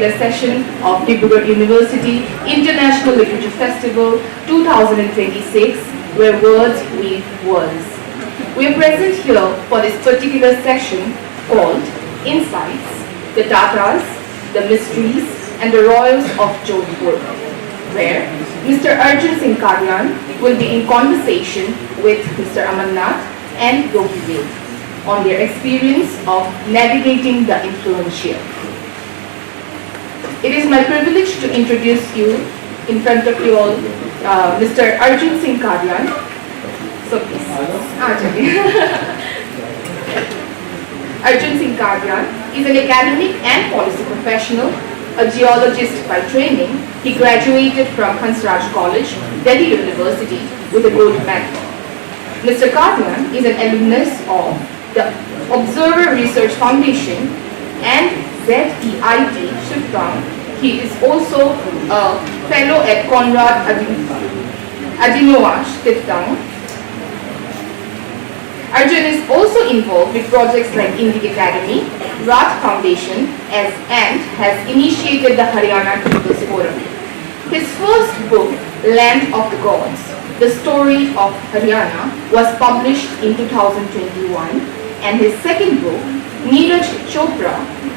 particular session of Dibrugarh University International Literature Festival 2026, where words weave worlds. We are present here for this particular session called Insights, the Tatas, the Mysteries and the Royals of Jodhpur, where Mr. Arjun Singh Kadyan will be in conversation with Mr. Amarnath and Yogi Ved on their experience of navigating the influential. It is my privilege to introduce you in front of you all Mr. Arjun Singh Kadyan. So please. Arjun Singh Kadyan is an academic and policy professional, a geologist by training. He graduated from Hansraj College, Delhi University with a gold medal. Mr. Kadyan is an alumnus of the Observer Research Foundation and ZEIT Shiftam. He is also a fellow at Konrad Adenauer Stiftung. Arjun is also involved with projects like Indic Academy, Rath Foundation, and has initiated the Haryana People's Forum. His first book, Land of the Gods, The Story of Haryana, was published in 2021, and his second book, Neeraj Chopra,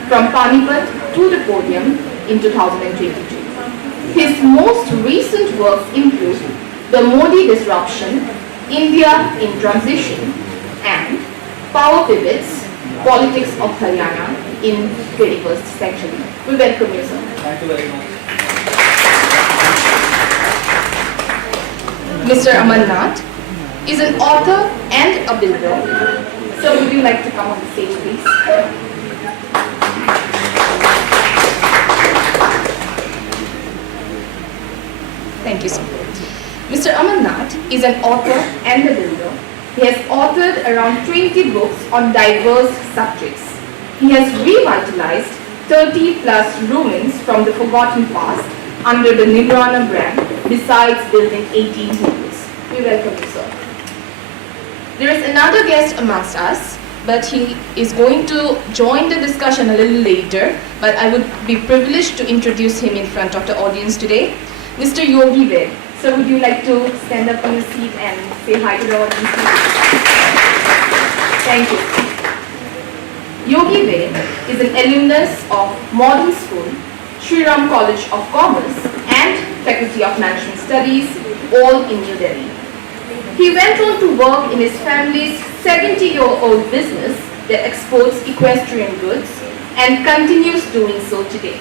From Panipat to the Podium, in 2022. His most recent works include The Modi Disruption, India in Transition, and Power Pivots, Politics of Haryana in 21st Century. We welcome you, sir. Thank you very much. Mr. Amarnath is an author and a builder. So would you like to come on the stage, please? Thank you, sir. Mr. Amarnath is an author and a builder. He has authored around 20 books on diverse subjects. He has revitalized 30 plus ruins from the forgotten past under the Nibrana brand, besides building 18 homes. We welcome you, sir. There is another guest amongst us, but he is going to join the discussion a little later, but I would be privileged to introduce him in front of the audience today. Mr. Yogi Ved. So would you like to stand up on your seat and say hi to the audience? Thank you. Yogi Ved is an alumnus of Modern School, Sri Ram College of Commerce and Faculty of Management Studies, all in New Delhi. He went on to work in his family's 70-year-old business that exports equestrian goods and continues doing so today.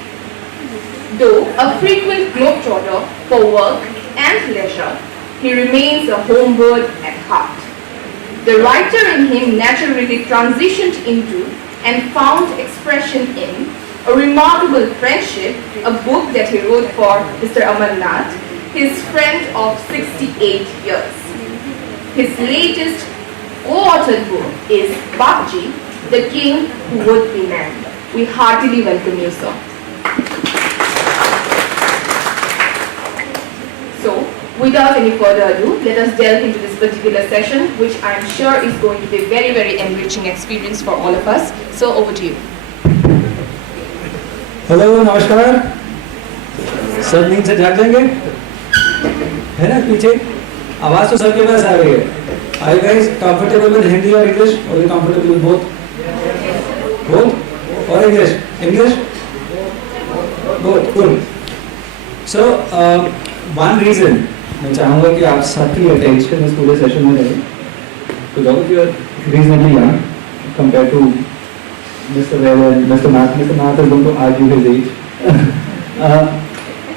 Though a frequent globetrotter for work and leisure, he remains a homebird at heart. The writer in him naturally transitioned into and found expression in a remarkable friendship, a book that he wrote for Mr. Amarnath, his friend of 68 years. His latest co-authored book is Bakji, the King Who Would Be Man. We heartily welcome you, sir. So, without any further ado, let us delve into this particular session, which I am sure is going to be a very, very enriching experience for all of us. So, over to you. Hello नमस्कार सब नींद से जाग जाएंगे है ना पीछे आवाज तो सबके पास आ रही है Are you guys comfortable with Hindi or English or are you comfortable with both or English both cool so one reason मैं चाहूँगा कि आप सबकी attention इस पूरे सेशन में रहे because all of you are reasonably young compared to Mr. Vela and Mr. Nath. Mr. Nath is going to argue his age.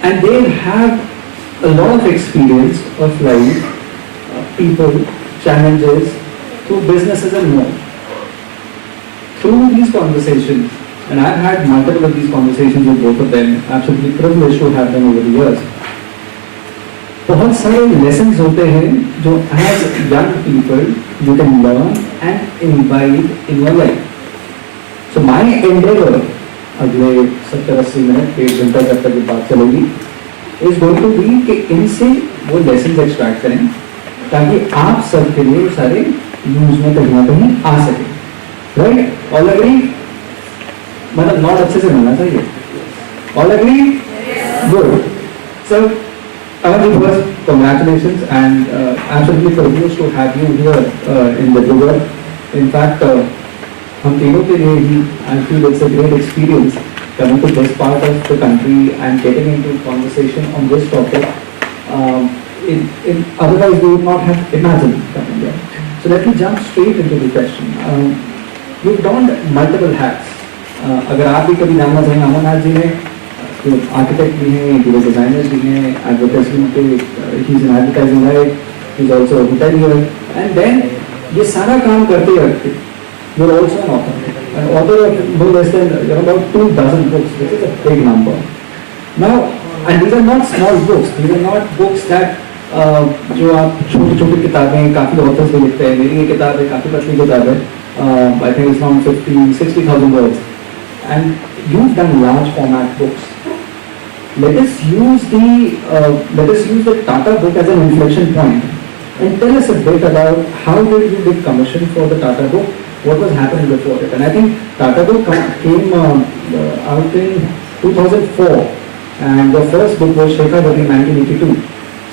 And they have a lot of experience of life, people, challenges, through businesses and more. Through these conversations, and I've had multiple of these conversations with both of them, absolutely privileged to have them over the years. बहुत सारे lessons होते हैं जो as young people you can learn and imbibe in your life. So my endeavor, अगले 70-80 minute 1 घंटा जब तक ये बात चलेगी, is going to be कि इनसे वो lessons extract करें ताकि आप सब के लिए सारे यूज में कहीं ना कहीं आ सके. राइट? All agree? मतलब नॉट अच्छे से मिलना चाहिए. All agree? Yes. Good. So, first, congratulations and absolutely privileged to have you here in the DUILF. In fact, हम तीनों के लिए ही I feel it's a great experience coming to this part of the country and getting into conversation on this topic. Otherwise, we would not have imagined coming here. So let me jump straight into the question. You've donned multiple hats. अगर आप भी कभी जानना चाहेंगे, अमरनाथ जी ने architect भी हैं, interior designer भी हैं, एडवर्टाइजमेंट पे he is an advertising right, he is also a hotelier, and then ये सारा काम करते करते you are also an author, an author of no less than about 2 dozen books, which is a big number. Now, and these are not small books, these are not books that जो आप छोटी छोटी किताबें काफ़ी authors भी लिखते हैं, मेरी ये किताब है काफ़ी पतली किताब है, I think it's around 50,000-60,000 words, and you've done large format books. Let us use the Tata book as an inflection point, and tell us a bit about how did you get commissioned for the Tata book, what was happening before it. And I think Tata book came out in 2004, and the first book was Shekhar in 1982.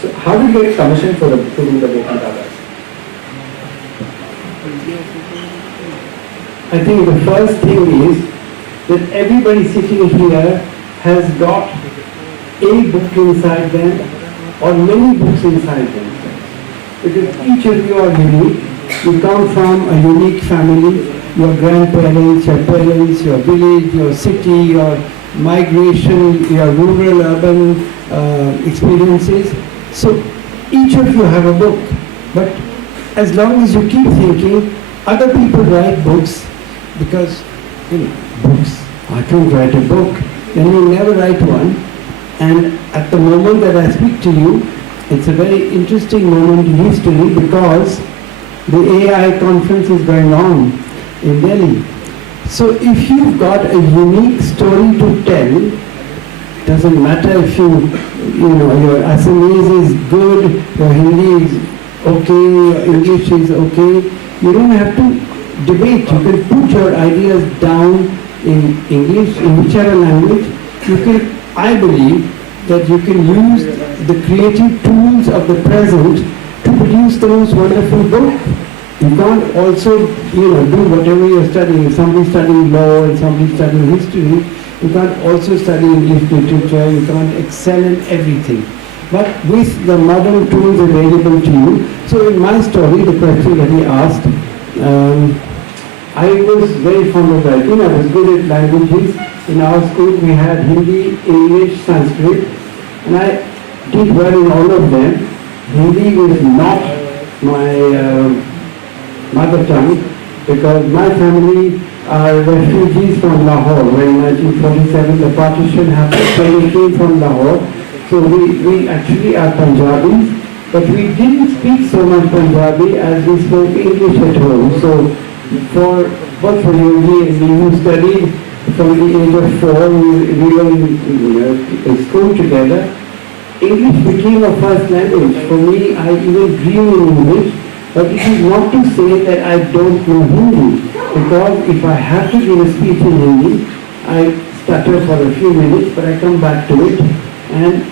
So how did you get commissioned to do the book on Tata? I think the first thing is that everybody sitting here has got a book inside them or many books inside them. Because each of you are unique. You come from a unique family. Your grandparents, your parents, your village, your city, your migration, your rural, urban experiences. So each of you have a book. But as long as you keep thinking, other people write books, because books, I can't write a book, then you never write one. And at the moment that I speak to you, it's a very interesting moment in history, because the AI conference is going on in Delhi. So if you've got a unique story to tell, doesn't matter if your Assamese is good, your Hindi is okay, your English is okay, you don't have to debate. You can put your ideas down in English, in whichever language. I believe that you can use the creative tools of the present to produce the most wonderful book. You can't also, do whatever you're studying. If somebody's studying law and somebody's studying history, you can't also study English literature. You can't excel in everything. But with the modern tools available to you, so in my story, the question that he asked, I was very fond of writing. I was good at languages. In our school, we had Hindi, English, Sanskrit, and I did well in all of them. Hindi was not my mother tongue, because my family are refugees from Lahore. When in 1947 the partition happened, so we came from Lahore. So we actually are Punjabis, but we didn't speak so much Punjabi as we spoke English at home. So both for Yogi and me, who studied from the age of 4, we were in school together. English became a first language. For me, I even dream in English, but it is not to say that I don't know Hindi, because if I have to give a speech in Hindi, I stutter for a few minutes, but I come back to it. And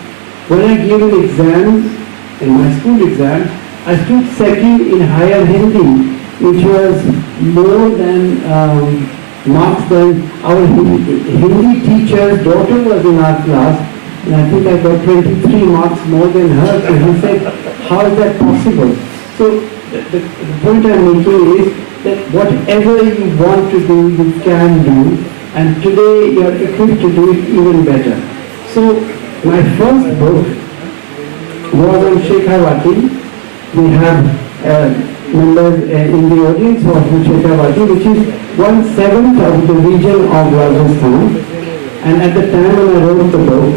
when I gave an exam, in my school exam, I stood second in higher Hindi, which was more than marks than our Hindi teacher's daughter was in our class, and I think I got 23 marks more than her. So he said, how is that possible? So the point I'm making is that whatever you want to do, you can do, and today you're equipped to do it even better. So my first book was on Shekhar. We have members in the audience of Shekhar, which is 1/7 of the region of Rajasthan. And at the time when I wrote the book,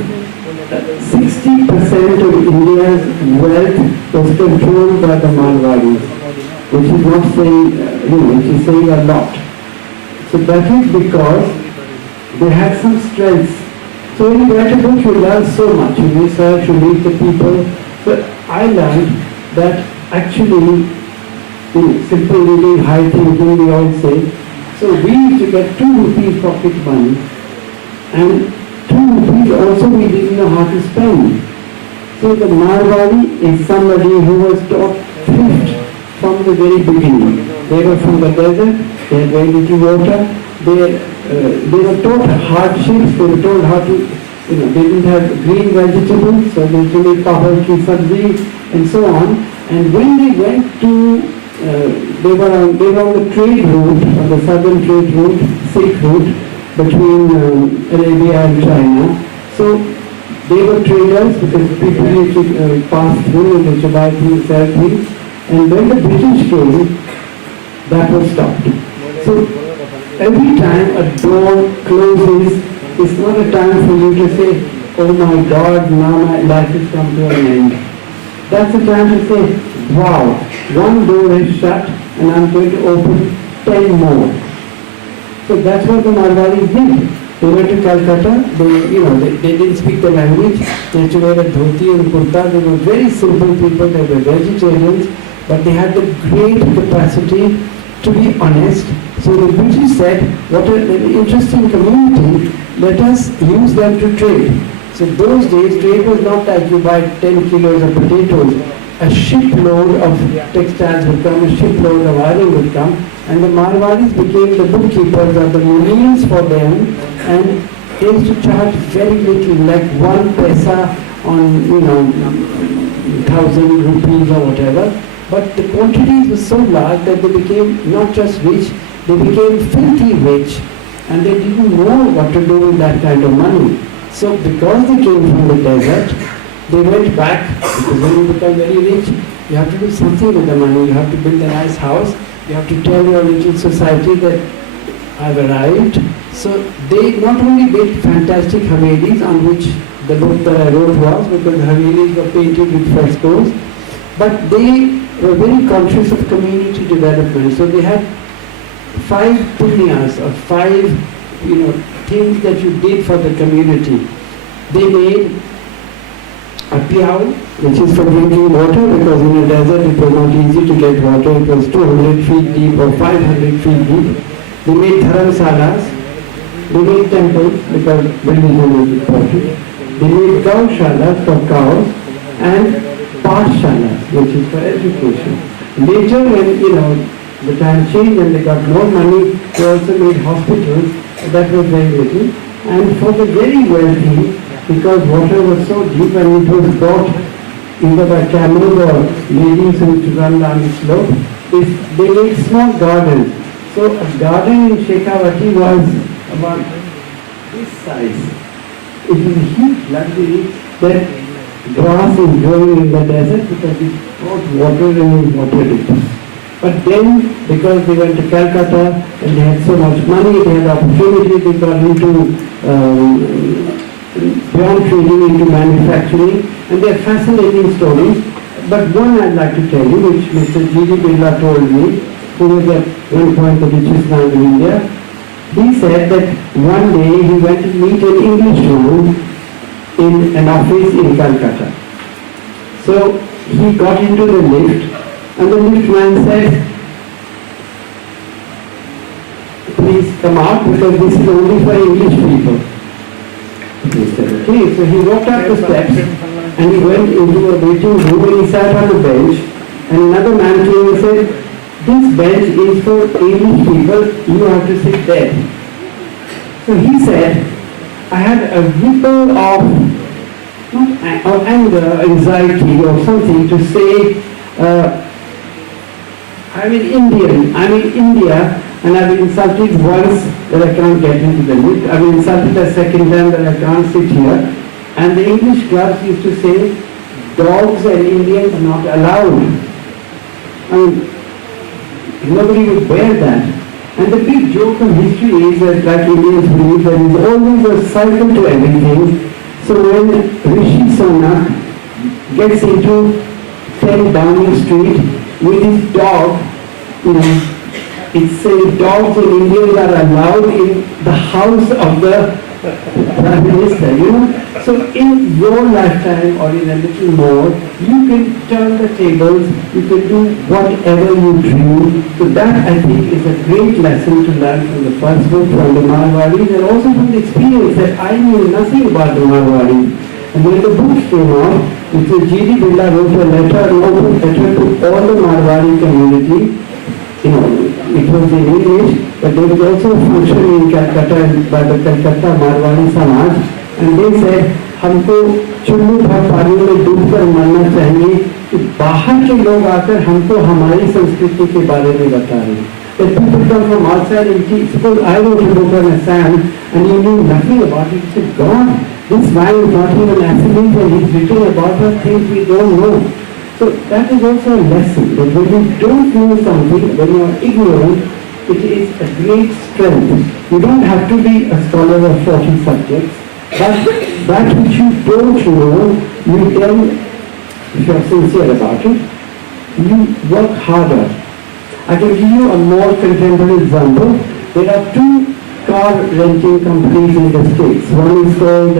60% of India's wealth was controlled by the Marwadis, which is not saying, which is saying a lot. So that is because they had some strengths. So when you write a book, you learn so much. You research, you meet the people. But I learned that actually, simple living, high thinking, we all say. So we used to get 2 rupees pocket money, and 2 rupees know how to spend. So the Marwari is somebody who was taught thrift from the very beginning. They were from the desert, they had very little water, they were taught hardships, they were told how to, they didn't have green vegetables, so they used to make kahal ki sabzi and so on. And when they went to, they were on the trade route, on the southern trade route, Sikh route, between Arabia and China. So they were traders because people used to pass through and they used to buy things, sell things. And when the British came, that was stopped. So every time a door closes, it's not a time for you to say, oh my God, now my life has come to an end. That's the time to say, wow, one door is shut and I'm going to open 10 more. So that's what the Marwaris did. They went to Calcutta, they didn't speak the language, they used to wear a dhoti and kurta, they were very simple people, they were vegetarians, but they had the great capacity to be honest. So the British said, what an interesting community, let us use them to trade. So those days, trade was not like you buy 10 kilos of potatoes. A shipload of textiles would come, a shipload of iron would come, and the Marwaris became the bookkeepers or the mulees for them, and they used to charge very little, like 1 paisa on, 1,000 rupees or whatever. But the quantities were so large that they became not just rich, they became filthy rich, and they didn't know what to do with that kind of money. So because they came from the desert, they went back, because when you become very rich, you have to do something with the money. You have to build a nice house, you have to tell your little society that I've arrived. So they not only built fantastic Havelis, on which the book that I wrote was, because Havelis were painted with frescoes, but they were very conscious of community development. So they had 5 punyas, or 5 things that you did for the community. They made a piyao, which is for drinking water, because in a desert it was not easy to get water. It was 200 feet deep or 500 feet deep. They made dharamsalas. They made temples, because religion is important. They made gaushalas for cows, and pathshalas, which is for education. Later, when the time changed and they got more money, they also made hospitals. That was very little. And for the very wealthy, because water was so deep and it was brought either by camels or ladies who used to run down the slope, they made small gardens. So a garden in Shekhawati was about this size. It was a huge luxury that grass is growing in the desert because it brought water and it watered it. But then, because they went to Calcutta and they had so much money, they had opportunity, they got into beyond trading into manufacturing, and they are fascinating stories. But one I'd like to tell you, which Mr. G.D. Birla told me, who was at one point the richest man in India. He said that one day he went to meet an Englishwoman in an office in Calcutta. So he got into the lift, and the liftman said, please come out because this is only for English people. He said, okay. So he walked up the steps and he went into a waiting room and he sat on a bench, and another man came and said, this bench is for English people, you have to sit there. So he said, I had a ripple of not anger, anxiety or something to say, I'm in India, and I've been insulted once that I can't get into the lift. I've been insulted a second time that I can't sit here. And the English clubs used to say, dogs and Indians are not allowed. I mean, nobody would wear that. And the big joke of history is that, like Indians believe, there is always a cycle to everything. So when Rishi Sunak gets into 10 Downing Street with his dog, it says dogs and Indians are allowed in the house of the Prime Minister, So in your lifetime or in a little more, you can turn the tables, you can do whatever you dream. So that I think is a great lesson to learn from the first book, from the Marwaris, and also from the experience that I knew nothing about the Marwaris. And when the book came out, Mr. G.D. Birla wrote a letter to all the Marwari community. It was in English, but there was also a function in Calcutta by the Calcutta Marwari Samaj, and they said, हमको चुल्लू भर पानी में डूबकर मरना चाहिए कि बाहर के लोग आकर हमको हमारी संस्कृति के बारे में बता रहे हैं. That people come from outside and suppose I wrote a book on Assam and you knew nothing about it. You said, God, this man is not even Assamese and he's written about us things we don't know. So that is also a lesson that when you don't know something, when you are ignorant, it is a great strength. You don't have to be a scholar of 40 subjects, but that which you don't know, you tell, if you are sincere about it, you work harder. I can give you a more contemporary example. There are two car renting companies in the States. One is called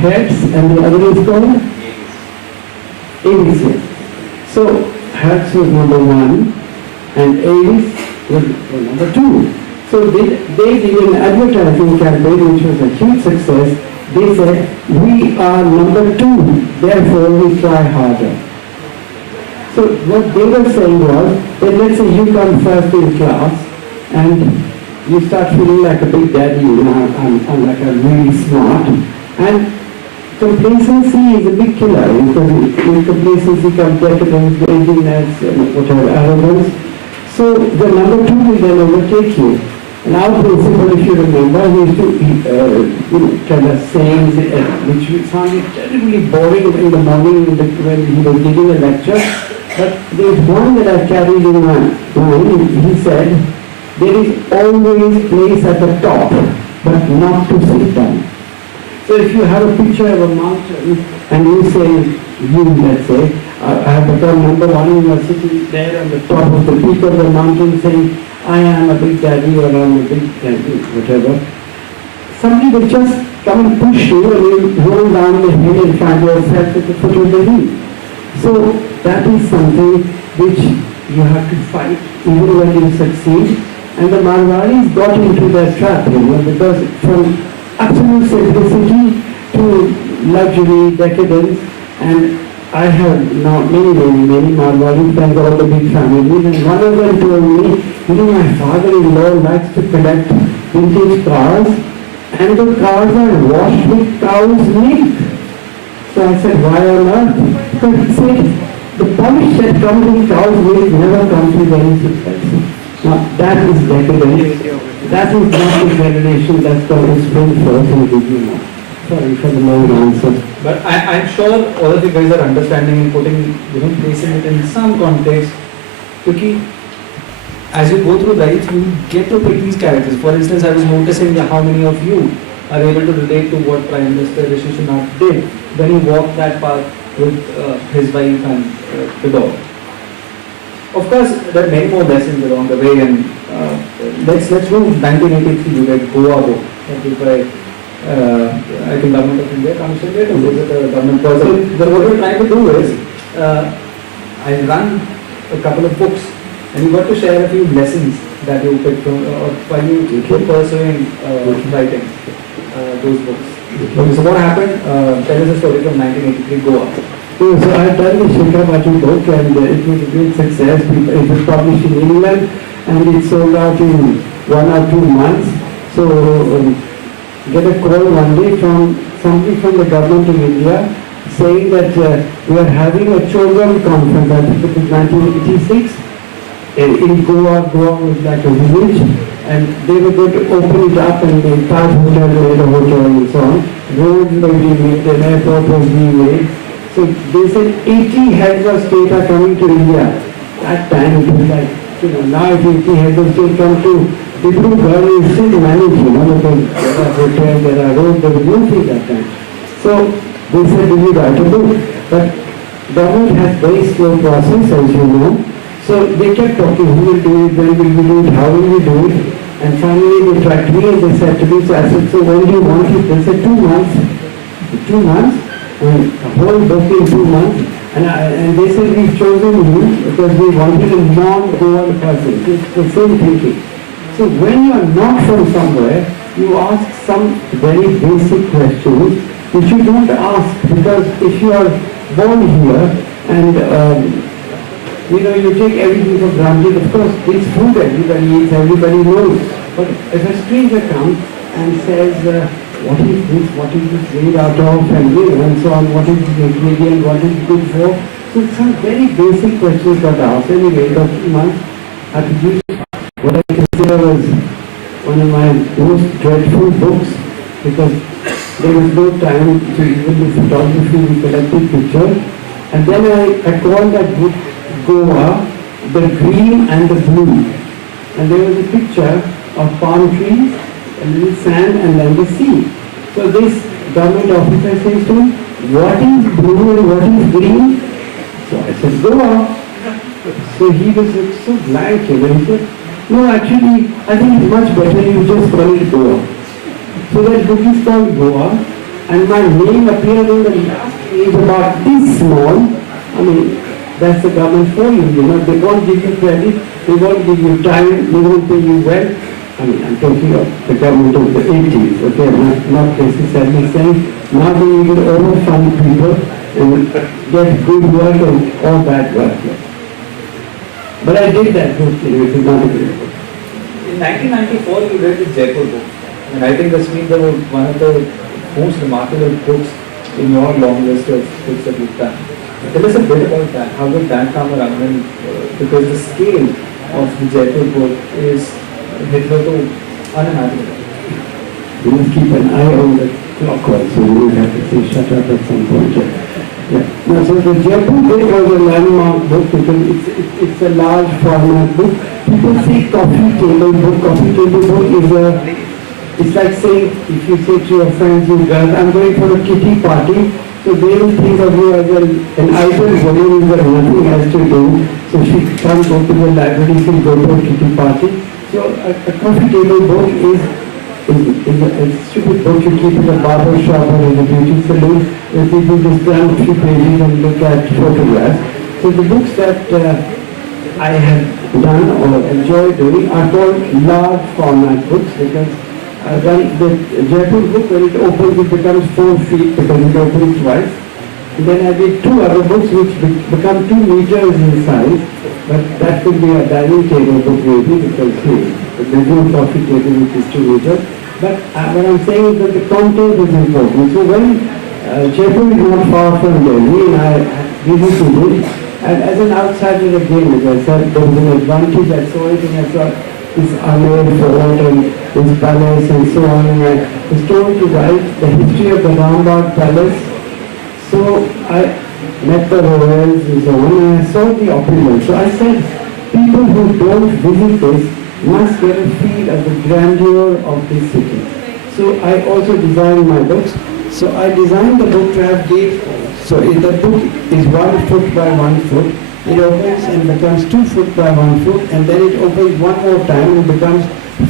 Hertz and the other is called ABC. So Hertz was number one and Avis was number two. So they did an advertising campaign which was a huge success. They said, we are number two, therefore we try harder. So what they were saying was that let's say you come first in class and you start feeling like a big daddy, I'm like a really smart, and complacency is a big killer because in complacency comes decadence, laziness, whatever, arrogance. So the number two will then overtake you. And our principal, if you remember, he used to tell us sayings which sounded terribly boring in the morning when he was giving a lecture. But there is one that I carried in my mind. He said, there is always place at the top, but not to sit down. So if you have a picture of a mountain and you say, let's say, I have become number one and you are sitting there on the top of the peak of the mountain saying, I am a big daddy or I'm a big daddy, whatever. Somebody will just come and push you and you roll down the hill and find yourself at the foot of the hill. So that is something which you have to fight even when you succeed. And the Marwaris got into that trap, because from absolute simplicity to luxury, decadence, and I have now many Marwari friends, all the big families, and one of them told me, my father-in-law likes to collect vintage cars, and the cars are washed with cow's milk. So I said, why on earth? So he said, the polish that comes with cow's milk never comes with any success. Now that is decadence. That is not the generation that's going to spring forth and give you more. Sorry for the long answer. But I'm sure all of you guys are understanding and putting, placing it in some context. Because as you go through life, you get to pick these characters. For instance, I was noticing that how many of you are able to relate to what Prime Minister Rishi Sunak did when he walked that path with his wife and the dog. Of course, there are many more lessons along the way, and let's do 1983, you get Goa book, by I think Government of India Commission there to visit the government person. So what we're trying to do is, I run a couple of books, and you got to share a few lessons that you picked from, or while you keep pursuing writing those books. So what happened? Tell us a story from 1983 Goa. So I have done the Shikhabati book and it was a great success. It was published in England and it sold out in 1 or 2 months. So get a call one day from somebody from the government of India saying that we are having a children conference. I think it was 1986 in Goa. Goa was like a village and they were going to open it up and the Taj Hotel made a hotel and so on. Roads were being made, an airport was being made. So they said 80 heads of state are coming to India. That time it was like, now if 80 heads of state come to Dibrugarh, you still manage, because there are hotels, there are roads, there was nothing that time. So they said, do you write a book? But government has very slow process, as you know. So they kept talking, who will do it, when will we do it, how will we do it? And finally they tracked me and they said to me, so I said, so when do you want it? They said 2 months. 2 months? And a whole book in 2 months, and they said we've chosen you because we wanted a non-Goan person. It's the same thinking. So when you are not from somewhere, you ask some very basic questions if you don't ask, because if you are born here and you take everything for granted, of course, it's food everybody eats, everybody knows. But if a stranger comes and says, what is this made out of, and so on, what is the ingredient, what is it good for? So some very basic questions got asked. Anyway, Dr. Iman, I produced what I consider was one of my most dreadful books, because there was no time to even do photography, we collected pictures. And then I called that book Goa, the green and the blue. And there was a picture of palm trees, a little sand, and then the sea. So this government officer says to me, what is blue and what is green? So I said, Goa. So he was so blank, he said, no, actually, I think it's much better you just call it Goa. So that book is called Goa, and my name appeared on the last page about this small. I mean, that's the government for you, they won't give you credit, they won't give you time, they won't pay you well. I mean, I'm talking of the government of the 80s, okay, not necessarily saying, now they even overfund people and get good work and all bad work. But I did that book, it is not a good book. In 1994, you read the Jaipur book, and I think that's been one of the most remarkable books in your long list of books that you've done. Tell us a bit about that. How did that come around? And, because the scale of the Jaipur book is hitherto unimaginable. You must keep an eye on the clock also. You will have to say shut up at some point. Yeah. No, so the Jaipur book was a landmark book because it's a large format book. People say coffee table book. Coffee table book it's like saying, if you say to your friends, you girls, I'm going for a kitty party, so they will think of you as an idle woman who has nothing else to do. So she can't go to the library, she'll go to a kitty party. So a coffee table book is a stupid book you keep in a barber shop or in a beauty salon, where people just turn a few pages and look at photographs. So the books that I have done or enjoyed doing are called large format books, because the Jaipur book, when it opens, it becomes 4 feet because it opens twice. And then I did 2 other books which become 2 meters in size, but that could be a dining table book maybe, because there's no coffee table which is 2 meters. But what I'm saying is that the content is important. So when Jaipur is not far from Delhi, and I visited it, and as an outsider again, as I said, there was an advantage. I saw it and I thought, this Amer fort and this palace and so on, and the story to write, the history of the Rambagh palace. So I met the royals and so on, and I saw the opulence. So I said, people who don't visit this must get a feel of the grandeur of this city. So I also designed my books. So I designed the book to have gatefolds. So the book is 1 foot by 1 foot. It opens and becomes 2 foot by 1 foot, and then it opens one more time and becomes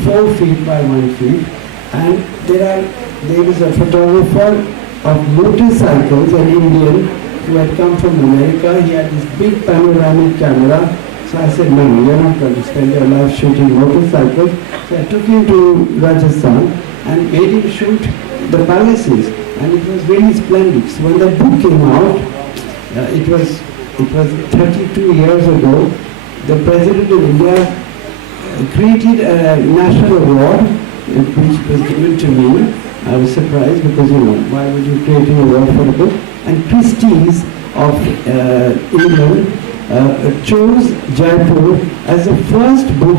4 feet by 1 feet. And there is a photographer of motorcycles, an Indian who had come from America. He had this big panoramic camera. So I said, no, you're not going to spend your life shooting motorcycles. So I took him to Rajasthan and made him shoot the palaces, and it was really splendid. So when the book came out, it was 32 years ago, the President of India created a national award which was given to me. I was surprised because, why would you create an award for a book? And Christie's of England chose Jaipur as the first book,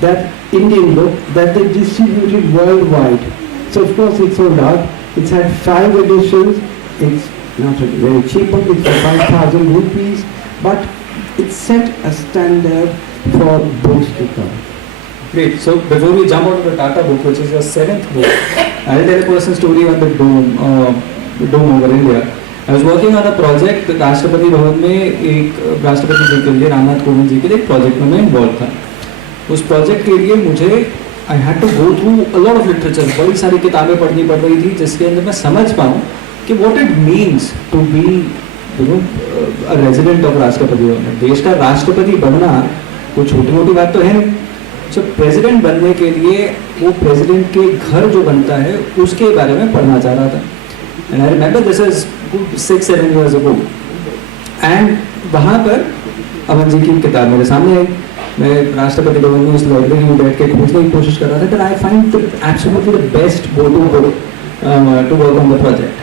that Indian book, that they distributed worldwide. So of course it sold out. It's had 5 editions. It's not a very cheap book, it's for 5,000 rupees, but it set a standard for books to come. Great. So before we jump onto the Tata book, which is your 7th book, I'll tell a personal story on the dome over India. I was working on a project, Rashtrapati Bhavan में एक राष्ट्रपति जी के लिए, रामनाथ कोविंद जी के लिए एक project में मैं इन्वॉल्व था. उस प्रोजेक्ट के लिए मुझे I had to go through a lot of literature, बड़ी सारी किताबें पढ़नी पड़ रही थी जिसके अंदर मैं समझ पाऊँ कि what it means to be a resident of Rashtrapati Bhavan. देश का राष्ट्रपति बनना कोई छोटी मोटी बात तो है नहीं. So प्रेसिडेंट बनने के लिए वो प्रेसिडेंट के घर जो बनता है उसके बारे में पढ़ना चाह रहा था. And I remember this is 6-7 years ago. And वहाँ पर अमन जी की किताब मेरे सामने आई. मैं राष्ट्रपति भवन में उस लाइब्रेरी में बैठ के खोजने की कोशिश कर रहा था. But I find it absolutely the best go-to book to work on the project.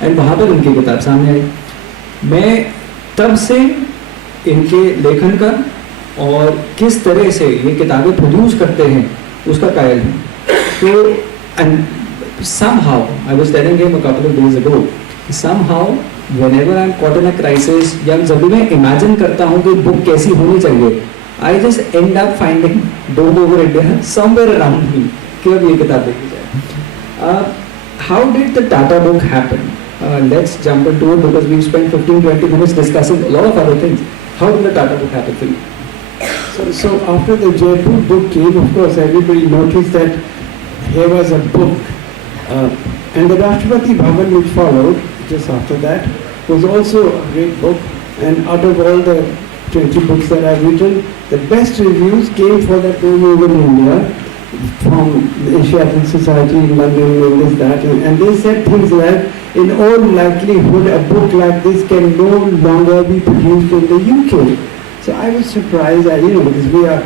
And वहाँ पर उनकी किताब सामने आई. मैं तब से इनके लेखन का और किस तरह से ये किताबें प्रोड्यूस करते हैं उसका कायल हूँ. तो and somehow I was telling him a couple of days ago, somehow whenever I'm caught in a crisis या जब भी मैं imagine करता हूँ कि बुक कैसी होनी चाहिए, I just end up finding Dome Over India somewhere around me कि अब ये किताब देखी जाए. How did the Tata book happen? Let's jump into it because we've spent 15-20 minutes discussing a lot of other things. How did the Tata book happen for you? So after the Jaipur book came, of course, everybody noticed that here was a book. And the Rashtrapati Bhavan, which followed just after that, was also a great book. And out of all the 20 books that I've written, the best reviews came for that Dome Over India from the Asiatic Society in London and this, that. And they said things like, in all likelihood, a book like this can no longer be produced in the UK. So I was surprised, because we are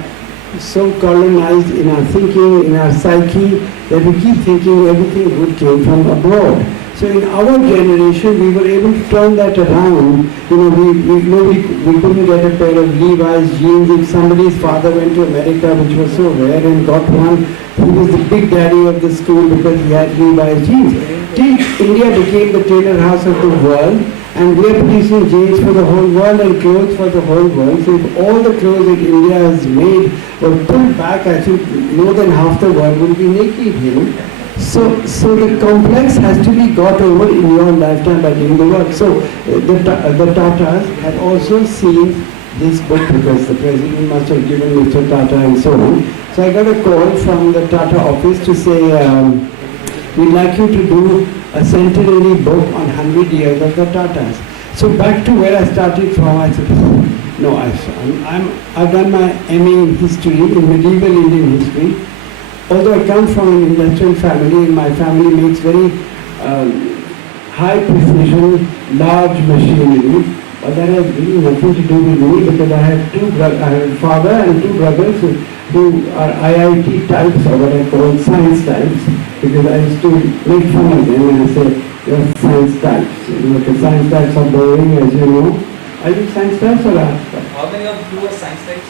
so colonized in our thinking, in our psyche, that we keep thinking everything good came from abroad. So in our generation, we were able to turn that around. We couldn't get a pair of Levi's jeans. If somebody's father went to America, which was so rare, and got one, he was the big daddy of the school because he had Levi's jeans. Till India became the tailor house of the world, and we are producing jeans for the whole world and clothes for the whole world. So if all the clothes that India has made were pulled back, I think more than half the world will be naked, So the complex has to be got over in your lifetime by doing the work. So the Tatas had also seen this book because the president must have given Mr. Tata and so on. So I got a call from the Tata office to say, we'd like you to do a centenary book on 100 years of the Tatas. So back to where I started from, I said, no, I've done my MA in history, in medieval Indian history. Although I come from an industrial family, and my family makes very high precision, large machinery, but that has really nothing to do with me because I have a father and two brothers who are IIT types, or what I call science types, because I used to make fun of them and I say, you're science types. Because science types are boring, as you know. Are you science types or arts types? How many of you are science types?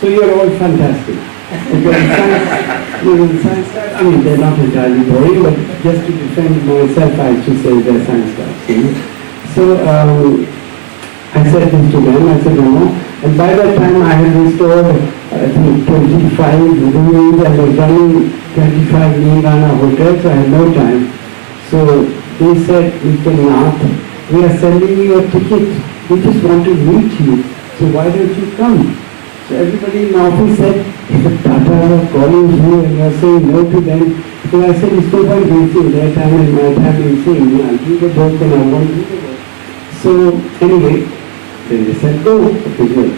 So you're all fantastic. Because science types, they're not entirely boring, but just to defend myself, I should say they're science types. So I said this to them, I said, no. And by that time I had restored, I think, 25 rooms and was running 25 Nirvana hotels, so I had no time. So they said, Mr. Nath, we are sending you a ticket. We just want to meet you. So why don't you come? So everybody in the office said, if the Tata are calling you and you are saying no to them, so I said, it's no point wasting their time and my time in saying, I'll do the book and I won't do the book. So anyway, then they said, go. Okay,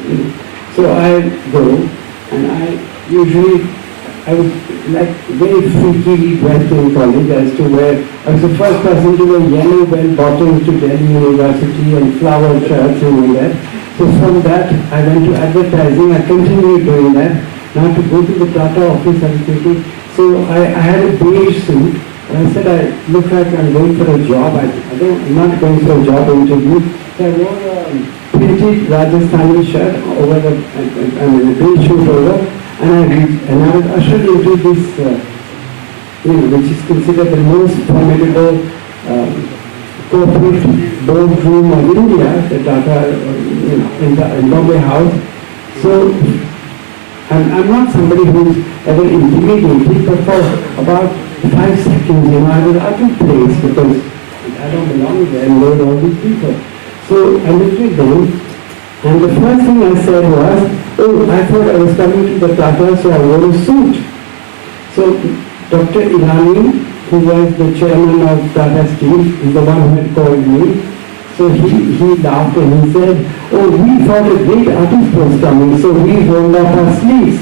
so I go, and I was like very freakily dressed in college as to wear, I was the first person to wear yellow bell bottoms to Delhi University and flower shirts and all that. So from that, I went to advertising. I continued doing that. Now to go to the Tata office, I was thinking, so I had a beige suit. And I said, I look like I'm going for a job. I'm not going for a job interview. So I wore a printed Rajasthani shirt over a beige suit over. And I was ushered into this, which is considered the most formidable corporate boardroom of India, the Tata, in Bombay House. So I'm not somebody who's ever intimidated, but for about 5 seconds, I was out of place because I don't belong there and there are all these people. So I looked at them, and the first thing I said was, oh, I thought I was coming to the Tata, so I wore a suit. So Dr. Irani, who was the chairman of Tata Steel, is the one who had called me. So he laughed and he said, oh, we thought a great artist was coming, so we rolled up our sleeves.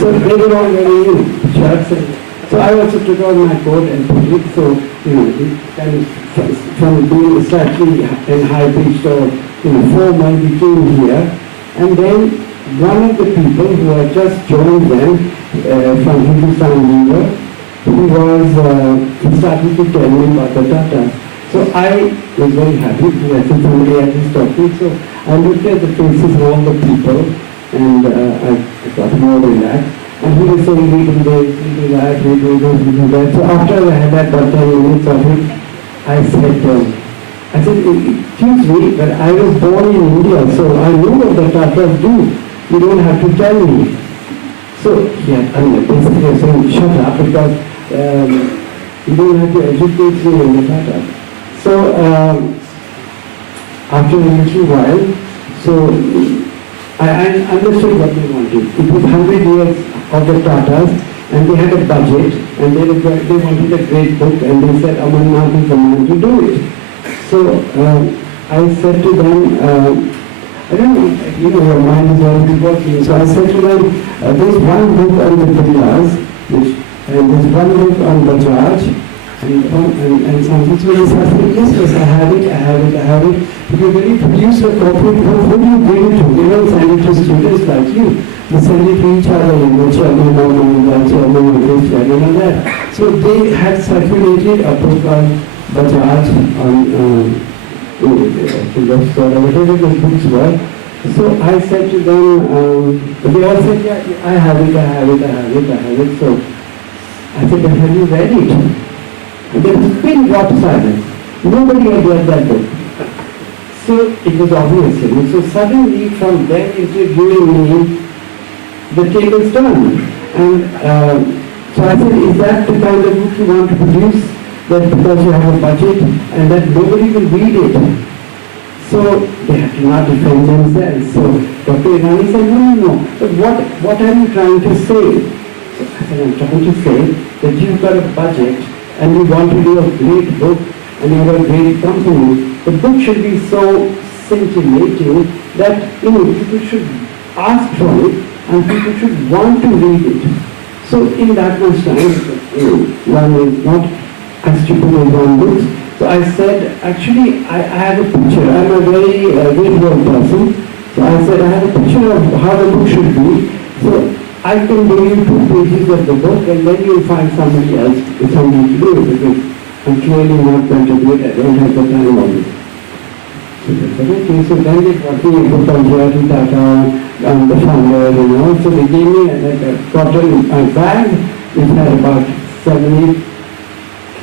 So they were all wearing shirts. So I also took out my coat and put it, so, it kind of from being slightly in high pitched or, formal, we came here. And then one of the people who had just joined them from Hindustan Lever, he started to tell me about the Tata. So I was very happy because I think somebody else is talking. So I looked at the faces of all the people and I got more relaxed. And he was saying, we do this, we do that, we do this, we do that. So after I had about 10 minutes of it, I said, excuse me, but I was born in India, so I know what the Tatas do. You don't have to tell me. So, basically I was saying, shut up, because you don't have to educate me on the Tata. So, after a little while, so I understood what they wanted. It was 100 years of the Tatas, and they had a budget, and they wanted a great book, and they said, Amarnath is the man to do it. So, I said to them, I don't know, your mind is already working. So I said to them, there's one book on the Billas, and there's one book on Bajaj, and something. So I said, yes, I have it. Because when you produce a corporate book, who do you bring it to? They don't send it to students like you. They send it to each other, chairman of this, chairman of that. So they had circulated a book on Bajaj, on whatever those books were. So I said to them, they all said, yeah, I have it. So I said, but have you read it? And there was a big drop silence. Nobody had read that book. So it was obvious. So suddenly from them interviewing me, the table's turned. And so I said, is that the kind of book you want to produce? That because you have a budget and that nobody will read it. So they have to not defend themselves. So Dr. Irani said, no. But what are you trying to say? So I said, I'm trying to say that you've got a budget and you want to do a great book and you have a great company. The book should be so scintillating that people should ask for it and people should want to read it. So in that much time, one is not as stupid as one looks. So I said, actually, I have a picture. I'm a very visual person. So I said, I have a picture of how the book should be. So I can give you 2 pages of the book and then you'll find somebody else, somebody to do it, because I'm clearly not going to do it. I don't have the time on it. So they said, okay. So then they got me a book on Jyoti Tata, the founder, So they gave me a cotton bag which had about 7-8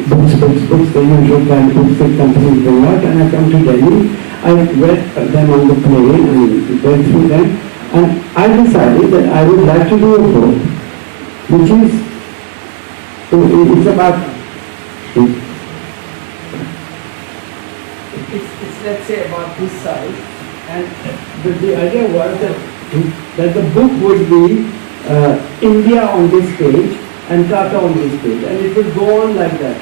books, the usual kind of books that companies bring out, and I come to Delhi. I read them on the plane and went through them, and I decided that I would like to do a book which is, it's about, it's let's say about this size, and the idea was that the book would be India on this page, and Tata on this page, and it would go on like that,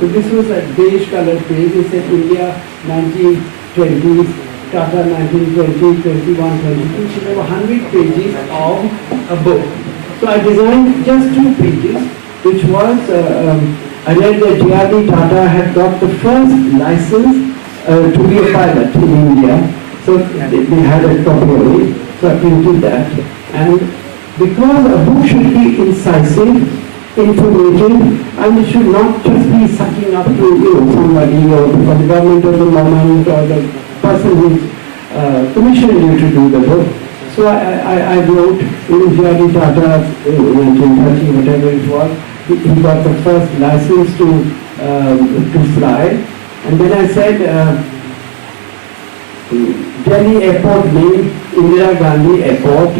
So this was a beige colored page. It said India 1920s, Tata 1920, 21, 22. So there were 100 pages of a book. So I designed just 2 pages, which was, I read that J.R.D. Tata had got the first license to be a pilot in India. So they had a copy of it, so I printed that. And because a book should be incisive, informative, and it should not just be sucking up to somebody or for the government or the moment or the person who's commissioned you to do the book. So I wrote J.R.D. Tata in 1930, whatever it was. He got the first license to fly, and then I said Delhi airport named Indira Gandhi Airport.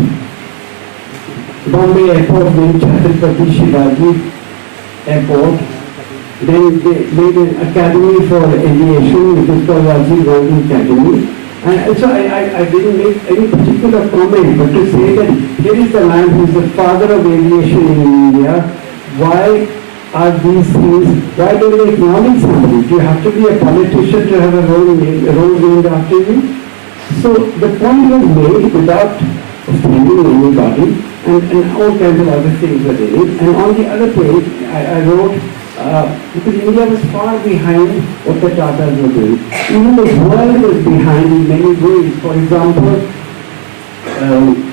Bombay Airport named Chhatrapati Shivaji Airport. Then they made an academy for aviation, which is called Rajiv Gandhi Academy. And so I didn't make any particular comment, but to say that here is the man who is the father of aviation in India. Why are these things, why don't they acknowledge somebody? Do you have to be a politician to have a role named after you? So the point was made without offending anybody, and all kinds of other things were in it. And on the other page, I wrote, because India was far behind what the Tatas were doing. Even the world was behind in many ways. For example,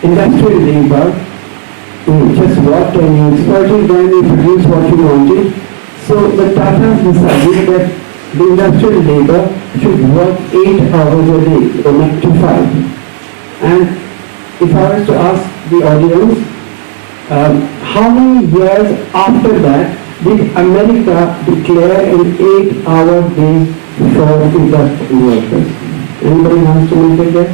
industrial labor, just worked and you exploited them, you produced what you wanted. So the Tatas decided that the industrial labor should work 8 hours a day, or not to 5. And if I was to ask the audience, how many years after that did America declare an 8-hour day for industrial workers? Anybody wants to make a guess?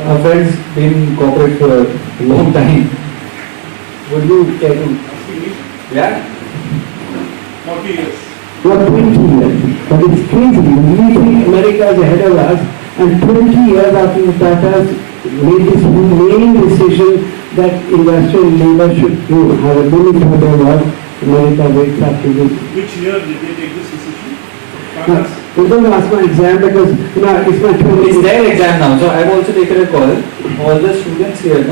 Our friends been in corporate for a long time. Would you care to? Yeah? 40 years. Not 20 years. But it's crazy. We think America is ahead of us, and 20 years after the Tatas made this humane decision that industrial labor should have a limit to their work, America wakes up to this. Which year did they take this decision? Now, you don't ask my exam because it's my 20. It's their exam now, so I've also taken a call. All the students here,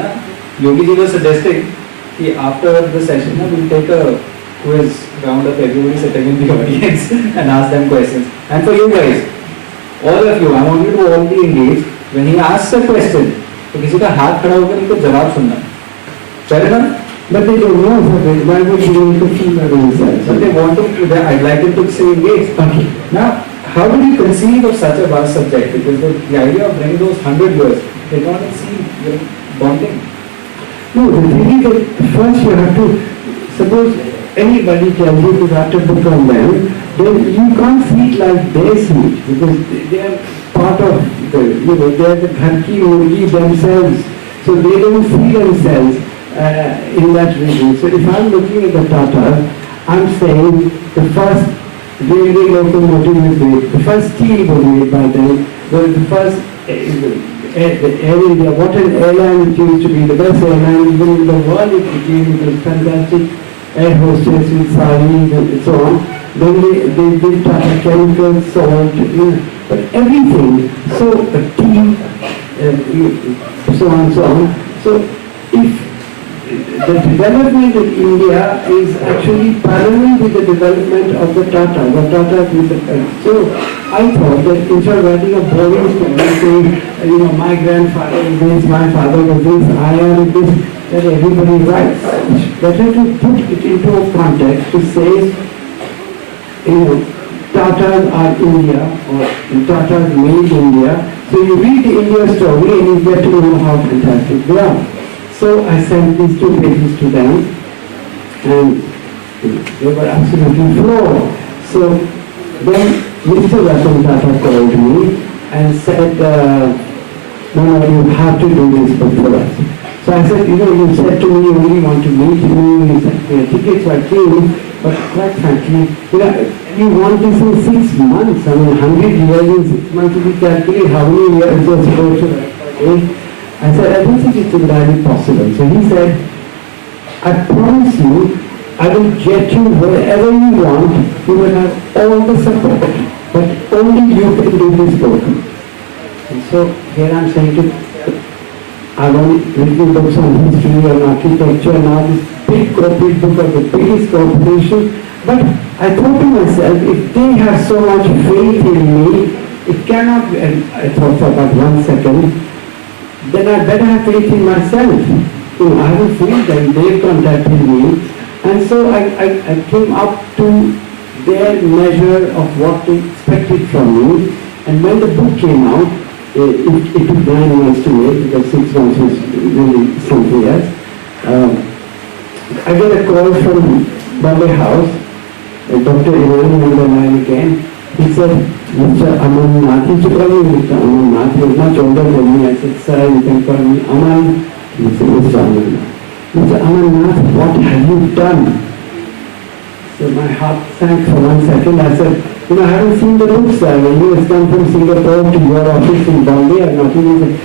Yogi ji was suggesting that after the session, we'll take a quiz round of everybody sitting in the audience and ask them questions. And for you guys, all of you, I want you to all be engaged. When he asks a question, तो किसी का हाथ खड़ा होकर इनको जवाब सुनना. Fair enough? But they don't know, so why would you need to feel that themselves? So they want to, I'd like them to stay engaged. Okay. Now, how do you conceive of such a vast subject? Because the idea of bringing those 100 years, they can't see bonding. No, the thing is that first you have to, suppose anybody tells you to write a book on them, then you can't see it like they see it, because they are part of the, they are the Gharki Murgi themselves, so they don't see themselves in that region. So if I'm looking at the Tatas, I'm saying the first railway locomotive was made, the first steel was made by them, the first Air India, what an airline it used to be, the best airline even in the world it became, it was fantastic, air hostess with saris and so on. Then they did Tata Chemicals, salt, but everything, so tea, so on and so on. So if the development in India is actually parallel with the development of the Tatas with the so I thought that instead of writing a boring story saying, my grandfather is this, my father was this, I am this, that everybody writes. It's better to put it into a context to say, Tatas are India, or Tatas made India. So you read the India story and you get to know how fantastic they are. So I sent these 2 pages to them, and they were absolutely floored. So then Mr. Ratan Tata called me and said, no, you have to do this book for us. So I said, you said to me you only want to meet me, you said, tickets were clean, but quite frankly, you want this in 6 months. I mean, 100 years in 6 months, if you calculate how many years you're supposed to write. I said, I don't think it's entirely possible. So he said, I promise you, I will get you wherever you want, you will have all the support, but only you can do this book. And so here I'm saying to I've only written books on history and architecture, now this big corporate book of the biggest corporation. But I thought to myself, if they have so much faith in me, it cannot be, and I thought for about 1 second, then I better have faith in myself. I have a faith that they contacted me. And so I came up to their measure of what they expected from me. And when the book came out, it took 9 months to make, because 6 months was really something else. I get a call from Bombay House, Dr. Iran on the line again. He said, Mr. Amarnath, he used to call me Mr. Amarnath, he was much older than me. I said, sir, you can call me Aman. He said, Mr. Amarnath. Mr. Amarnath, what have you done? So my heart sank for 1 second. I said, I haven't seen the book, sir. When you has come from Singapore to your office in Bombay, I've not even,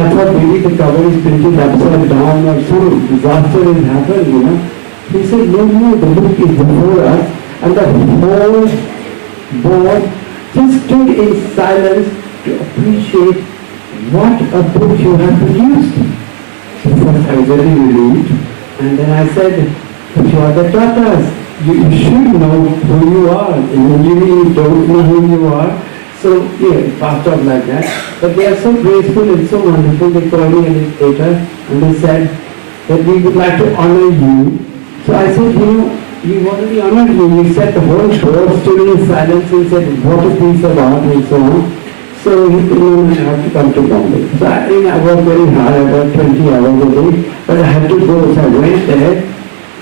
I thought maybe the cover is printed upside down or some disaster has happened, He said, no, the book is before us. And the whole board just stood in silence to appreciate what a book you have produced. So first I was very relieved. And then I said, if you are the Tatas, you should know who you are. And you don't know who you are. So, yeah, it passed off like that. But they are so graceful and so wonderful. They called me a little later and they said that we would like to honor you. So I said, you've already honored me. You said the whole board stood in silence and said, what is this about and so on. So he told me I have to come to Bombay. So I worked very hard, about 20 hours a day, but I had to go. So I went there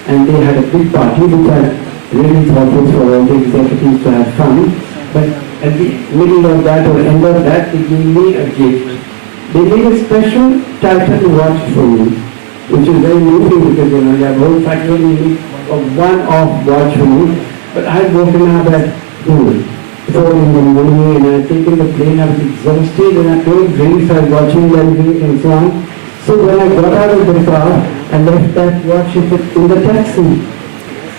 and they had a big party which I really thought was for all the executives to have fun. But at the middle of that or end of that, they gave me a gift. They made a special Titan watch for me, which is very moving because they have a whole factory of one-off watch for me. But I had woken up at 4 in the morning and I had taken the plane, I was exhausted and I couldn't drink, so I was watching them drink and so on. So when I got out of the car, I left that watch in the taxi.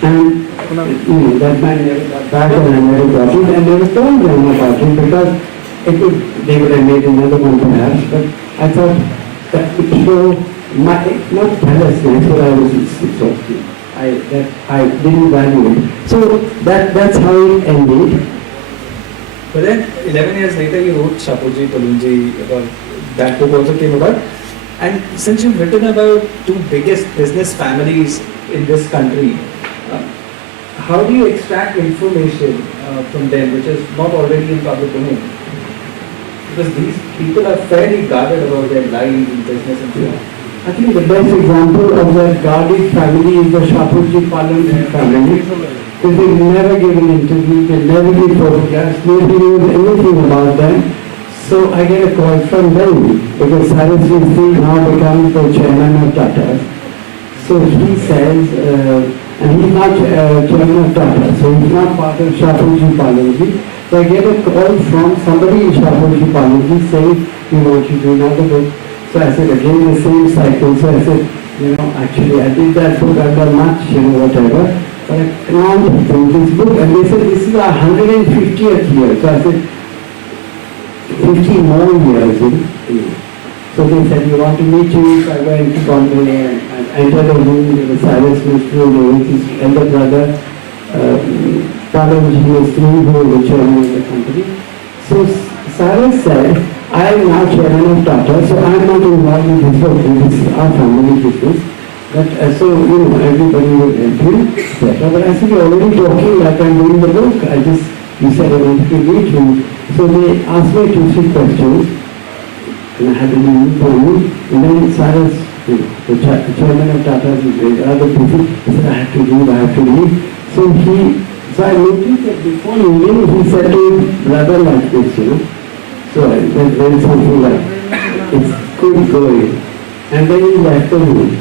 And that man never got back and I never got it and never told them about it because they would have made another one perhaps, but I thought that would show my, not carelessness, but I was exhausted. I didn't value it. So that's how it ended. But then 11 years later you wrote Shapoorji Pallonji, that book also came about. And since you've written about two biggest business families in this country, how do you extract information from them which is not already in public domain? Because these people are fairly guarded about their lives in business and so on. I think the best example of that guarded family is the Shapoorji Pallonji family. Because they never give an interview, they never give photographs, nobody knows anything about them. So I get a call from them because Cyrus Mistry now becomes the chairman of Tata. So he says, and he's not chairman of Tata, so he's not part of Shapoorji Pallonji. So I get a call from somebody in Shapoorji Pallonji saying, we want you to do another book. So I said, again the same cycle. So I said, actually I did that book, I've done much, whatever. But I can't do this book. And they said, this is our 150th year. So I said, 50 more years. So they said, we want to meet you. So I went to Bombay and I entered a room with the Cyrus Mistry, with his elder brother, Pallonji Mistry, who was the chairman of the company. So Cyrus said, I am now chairman of Tata, so I am not involved in this book. This is our family business. But so, everybody will help you better. But I said, you're already talking like I'm doing the book. You said I wanted to meet you. So they asked me 2-3 questions. And I had a new point. And then Cyrus, the chairman of Tata, the other people, he said, I have to leave. So I noticed that before leaving, he said to him, rather like this, So there is something like, it's good going. And then he left the room.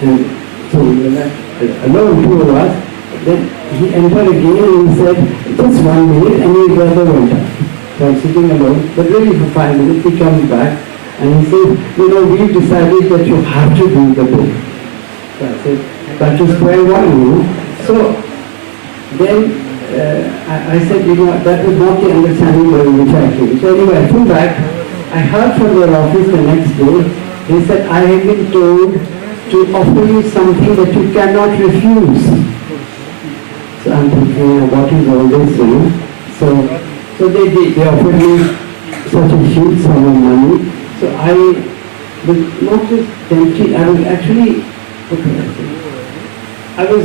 And so we were left alone, two of us. Then he entered again and he said, just 1 minute, and his brother went up. So I'm sitting alone, but really for 5 minutes he comes back and he said, we've decided that you have to do the book. So I said, back to square one, So then I said, that was not the understanding by which I came. So anyway, I flew back. I heard from their office the next day. They said, I have been told to offer you something that you cannot refuse. So I'm thinking, what is all this, So they offered me such a huge sum of money. So I was not just tempted, I was actually, I was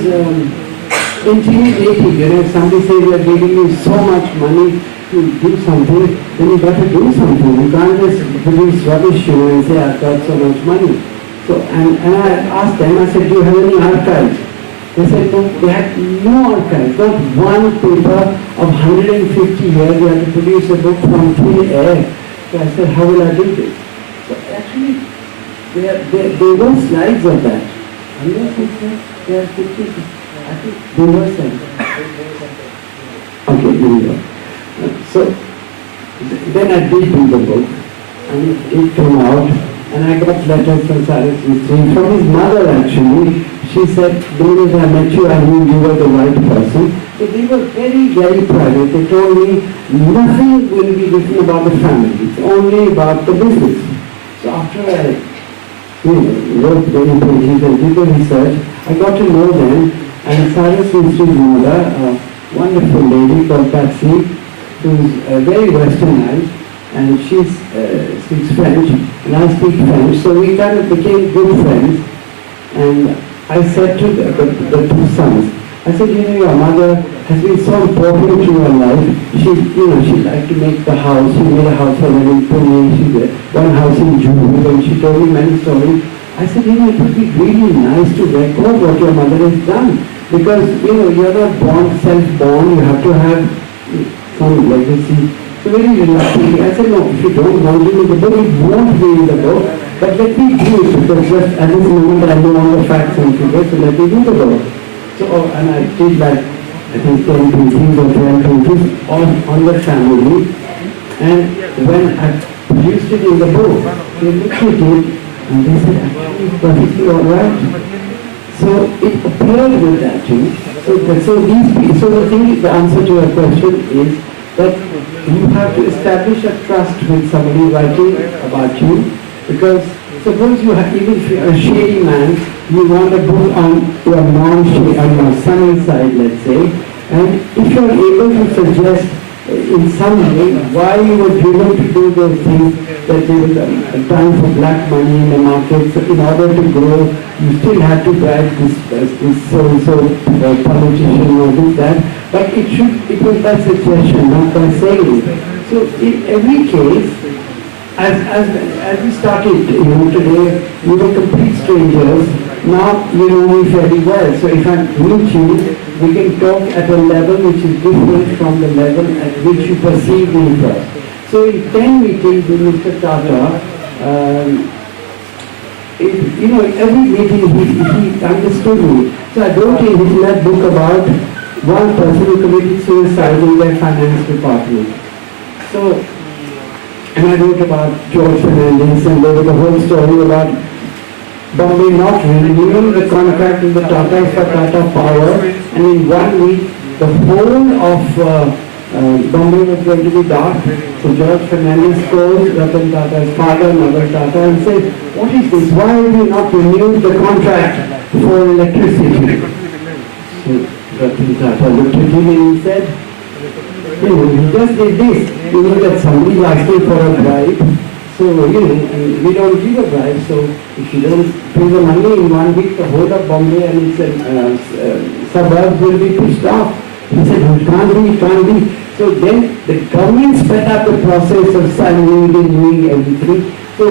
intimidated. If somebody says we are giving you so much money to do something, then you got to do something. You can't just produce rubbish, and say, I've got so much money. So, and I asked them, I said, do you have any archives? They said, no, they had no archives, not one paper of 150 years. You had to produce a book from thin air. So I said, how will I do this? So actually, there were slides of that. There are 50, I think there were slides. Okay, here we go. So then I did do the book, and it did come out. And I got letters from Cyrus Mistry, from his mother actually. She said, the minute I met you, I knew you were the right person. So they were very, very private. They told me nothing will be written about the family. It's only about the business. So after I wrote many pages and did the research. I got to know them, and Sarah Srin's mother, a wonderful lady called Patsy, who's very westernized, and she speaks French, and I speak French, so we kind of became good friends. And I said to the two sons, I said, your mother has been so important to your life. She liked to make the house. She made a house for them in Pune. She did one house in Juhu, and she told me many stories. I said, it would be really nice to record what your mother has done. Because, you're not born, self-born, you have to have some legacy. So very reluctantly, I said, no, if you don't want to in the book, it won't be in the book. But let me do it, because just at this moment I know all the facts and figures, so let me do the book. So, and I did like, I think 10 paintings or 12 paintings on the family. And when I produced it in the book, they looked at it and they said, actually, it's perfectly all right. So it appeared with that, So the answer to your question is that you have to establish a trust with somebody writing about you, because suppose you have, even if you're a shady man, you want a book on your non-shady, on your sunny side, let's say, and if you're able to suggest in some way why you were driven to do those things, that there was a time for black money in the market, so in order to grow, you still had to bribe this so-and-so politician or this, that, but it was by suggestion, not by saying it. So in every case, as we started, today, we were complete strangers. Now you know me fairly well. So if I meet you, we can talk at a level which is different from the level at which you perceive me first. So in 10 meetings with Mr. Tata, every meeting he understood me. So I wrote in that book about one person who committed suicide in their finance department. So, and I wrote about George Fernandez, and there was a whole story about Bombay not renewing the contract with the Tata for Tata Power, and in 1 week the whole of Bombay was going to be dark. So George Fernandez called Ratan Tata's father, Nagar Tata, and said, what is this? Why have you not renewed the contract for electricity? So Ratan Tata looked at him and he said, you just did this. You know that somebody is asking for a bribe. So, and we don't give a bribe, so if you don't pay the money in 1 week, the whole of Bombay and its suburbs will be pushed off. He said, it can't be. So then the government sped up the process of signing and doing everything. So,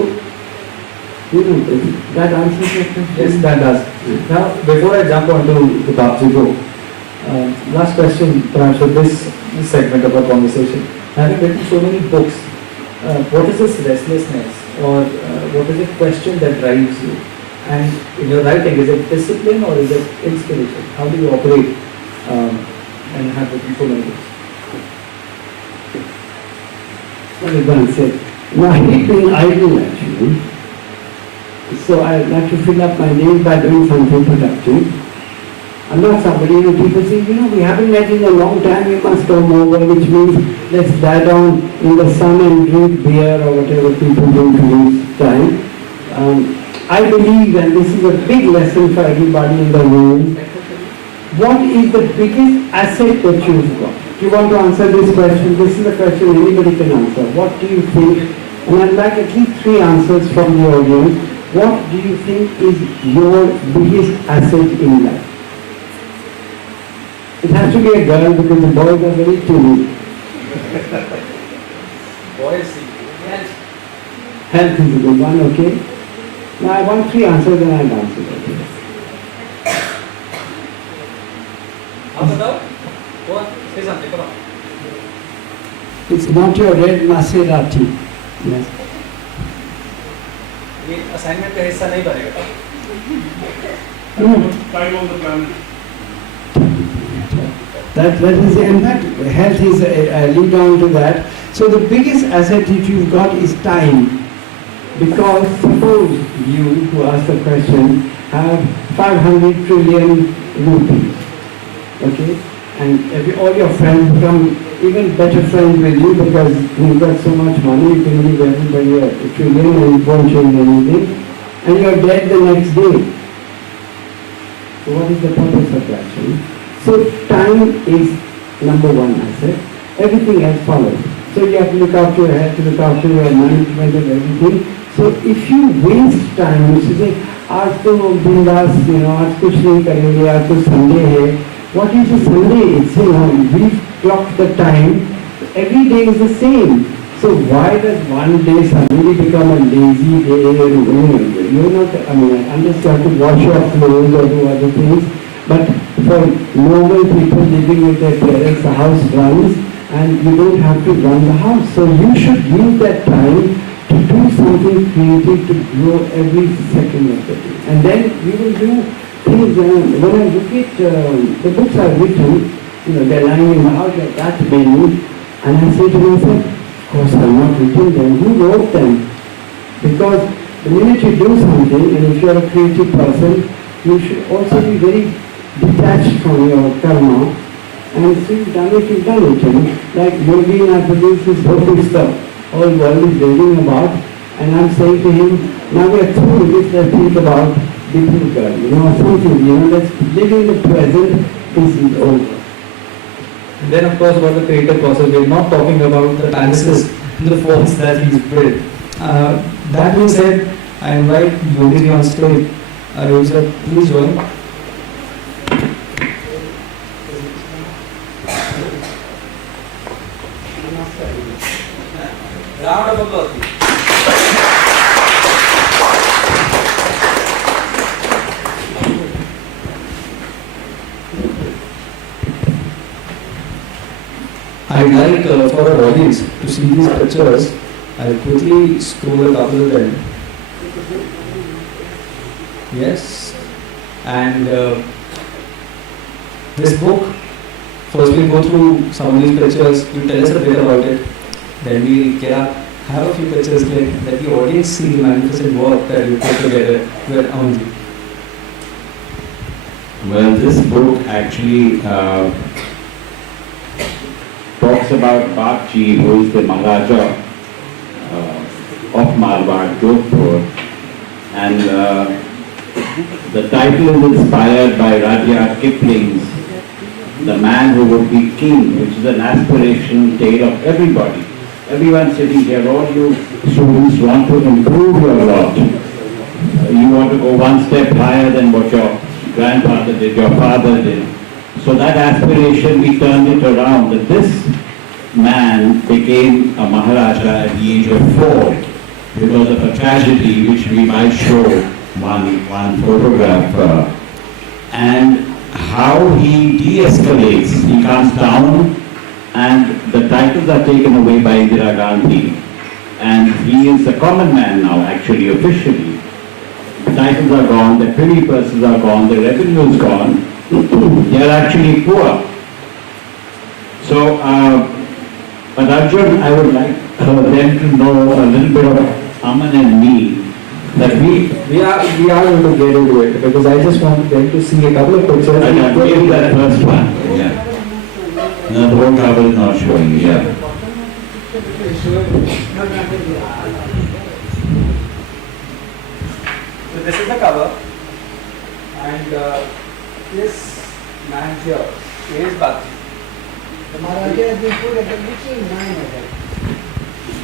that answers your question? Yes, that does. Now, before I jump onto the Babji last question perhaps for this segment of our conversation. Having written so many books, what is this restlessness, or what is the question that drives you? And in your writing, is it discipline or is it inspiration? How do you operate and have written so many books? What did one say? No, I hate being idle actually. So I like to fill up my days by doing something productive. I'm not somebody who people say, we haven't met in a long time, you must come over, which means let's lie down in the sun and drink beer or whatever people do to lose time. I believe, and this is a big lesson for everybody in the room, what is the biggest asset that you've got? Do you want to answer this question? This is a question anybody can answer. What do you think? And I'd like at least 3 answers from the audience. What do you think is your biggest asset in life? It has to be a girl because the boys are very timid. Boys, Health is a good one, okay? Now I want 3 answers and I'll answer that. Go on, say something, come on. It's not your red Maserati. Yes. ये assignment का हिस्सा नहीं बनेगा। Time on the planet. That is, in fact, health is a lead on to that. So the biggest asset that you've got is time. Because suppose you, who asked the question, have 500 trillion rupees, okay? And all your friends become even better friends with you because you've got so much money, you can give everybody a trillion and it won't change anything. and you're dead the next day. So what is the purpose of that? So time is number one, I said. Everything else follows. So you have to look after your health, to look after your management of everything. So if you waste time, you say, आज तो बिंदास, आज कुछ नहीं करेंगे, आज तो Sunday है. What is a Sunday? It's, we've clocked the time. Every day is the same. So why does one day suddenly become a lazy day? You're not, I understand you have to wash your clothes or do other things, but for normal people living with their parents, the house runs and you don't have to run the house. So you should use that time to do something creative to grow every second of the day. And then you will do things. When I look at the books I've written, they're lying in the house like that many, and I say to myself, of course I'm not written them. Who wrote them? Because the minute you do something, and if you're a creative person, you should also be very detached from your karma. And so you've done it, you've done it. Like Yogi and I produced this book is the whole world is raving about. And I'm saying to him, now we are through with this, let's think about the future, something, let's live in the present, this is over. And then of course about the creative process, we're not talking about the palaces, the forts that he's built. That being said, I invite Yogi on stage. Yogi sir, please join. Round of applause. I'd like for our audience to see these pictures. I'll quickly scroll a couple of them. Yes. And this book, first we'll go through some of these pictures. You tell us a bit about it. Then we'll get up, have a few pictures, let the audience see the magnificent work that you put together with Amanji. Well, this book actually talks about Bakji, who is the Maharaja of Marwar, Jodhpur, and the title is inspired by Rudyard Kipling's The Man Who Would Be King, which is an aspirational tale of everybody. Everyone sitting here, all you students want to improve your lot. You want to go one step higher than what your grandfather did, your father did. So that aspiration, we turned it around, that this man became a Maharaja at the age of 4 because of a tragedy which we might show one photograph. And how he de-escalates, he comes down, and the titles are taken away by Indira Gandhi. And he is a common man now, actually, officially. The titles are gone, the privy purses are gone, the revenue is gone. They are actually poor. So, but Arjun, I would like them to know a little bit of Aman and me. That we are going to get into it because I just want them to see a couple of pictures. Maybe that first one. Yeah. No, the whole cover is not showing. Yeah. So this is the cover, and this man here is Bakji. The Maharaja has been put at the witching mind.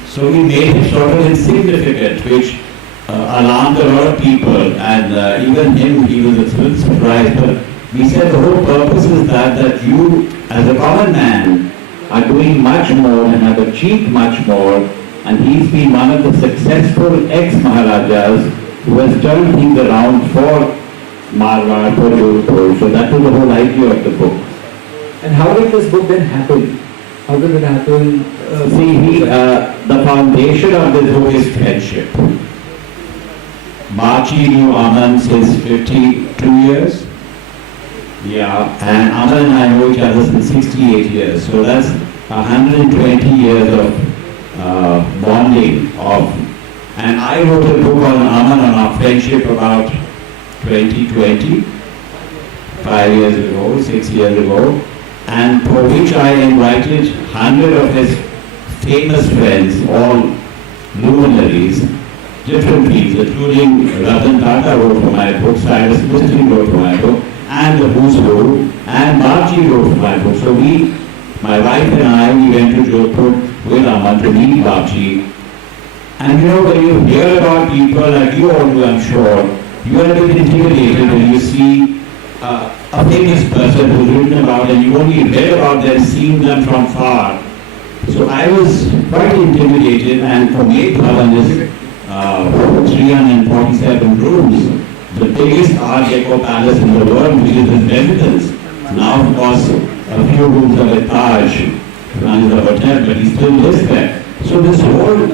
So we made it sort of insignificant, which alarmed a lot of people, and even him, he was a little surprised. But we said the whole purpose is that you, as a common man, are doing much more and have achieved much more, and he's been one of the successful ex-Maharajas who has turned things around for Marwar, for Jodhpur. So that was the whole idea of the book. And how did this book then happen? How did it happen? The foundation of this book is friendship. Bakji knew Aman since 52 years. Yeah, and Aman and I know each other since 68 years. So that's 120 years of bonding. And I wrote a book on Aman, on our friendship, about 2020, 5 years ago, 6 years ago, and for which I invited 100 of his famous friends, all luminaries, different fields, including Ratan Tata wrote for my book, Cyrus Mystery wrote for my book, and the Who's Who, and Bharti wrote for my book. So my wife and I, we went to Jodhpur with Aman to meet Bharti. And you know, when you hear about people like you all do, I'm sure, you are a bit intimidated when you see a famous person who's written about and you only read about them, seen them from far. So I was quite intimidated, and for me, Bhavan is 347 rooms, the biggest Art Deco palace in the world, which is his residence. Now, of course, a few rooms are at Taj, runs the hotel, but he still lives there. So this whole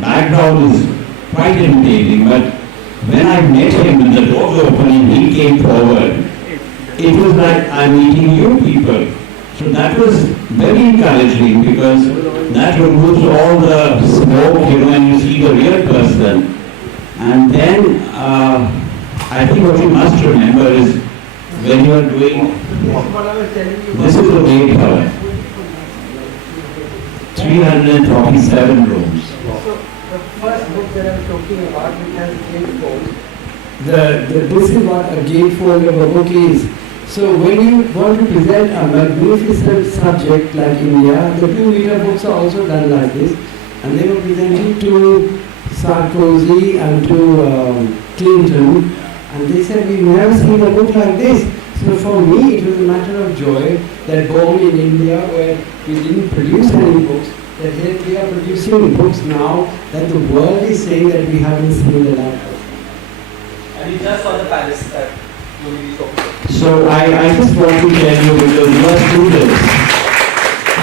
background is quite intimidating, but when I met him and the doors opened and he came forward, it was like I'm meeting you people. So that was very encouraging because that removes all the smoke, and you see the real person. And then I think what you must remember is when you are doing, this is the way power. 347 rooms. So the first book that I'm talking about, which has a gatefold, this is what a gatefold of a book is. So when you want to present a magnificent subject like India, the 2-meter books are also done like this, and they were presented to Sarkozy and to Clinton, and they said, we've never seen a book like this. So for me, it was a matter of joy that born in India, where we didn't produce any books, that here we are producing books now that the world is saying that we haven't seen the like of. And you just saw the palace that you will be talking about. So I just want to tell you, because you are students,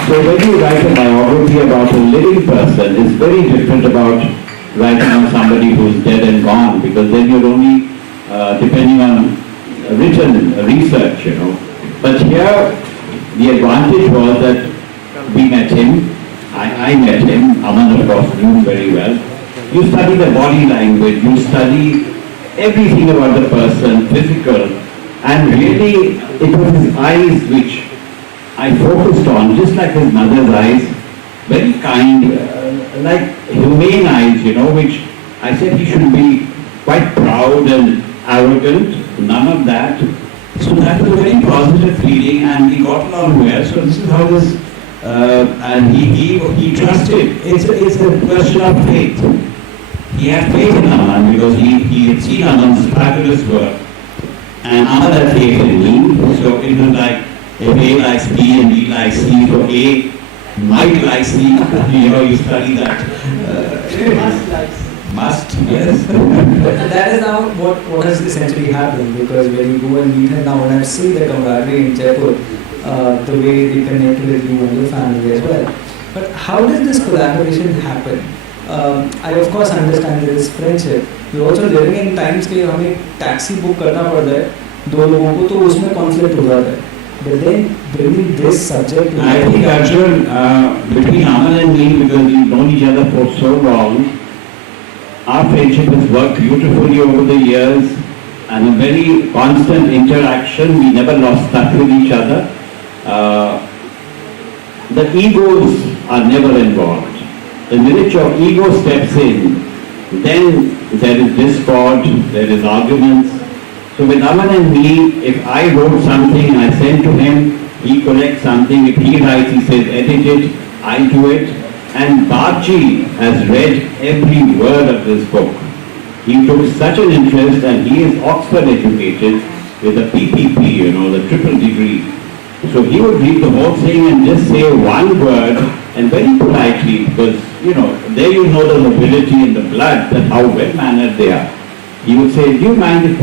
so when you write a biography about a living person, it's very different about writing on somebody who's dead and gone, because then you're only depending on written research, But here, the advantage was that we met him, I met him, Aman of course knew him very well. You study the body language, you study everything about the person, physical, and really it was his eyes which I focused on, just like his mother's eyes, very kind, like humane eyes, which I said he should be quite proud and arrogant, none of that. So that was a very positive feeling, and we got along well. So this is how this, and he trusted. It's a question of faith. He had faith in Aman because he had seen Aman's fabulous work, and Aman had faith in me. So it was like if A likes B and B likes C, so A might like C. You study that. Must, yes. That is now what has essentially happened, because when you go and meet her now, and I've seen the camaraderie in Jaipur, the way they connect with you and your family as well. But how does this collaboration happen? I of course understand there is friendship. You're also living in times कि हमें taxi book करना पड़ता है, 2 लोगों को, तो उसमें conflict हो जाता है. But then bringing this subject to I think actually between Aman and me, because we've known each other for so long, our friendship has worked beautifully over the years, and a very constant interaction. We never lost touch with each other. The egos are never involved. The minute your ego steps in, then there is discord, there is arguments. So with Aman and me, if I wrote something and I send to him, he collects something. If he writes, he says, edit it, I do it. And Bharti has read every word of this book. He took such an interest, and he is Oxford educated with a PPP, the triple degree. So he would read the whole thing and just say one word, and very politely, because, there you know the nobility in the blood, that how well-mannered they are. He would say, do you mind if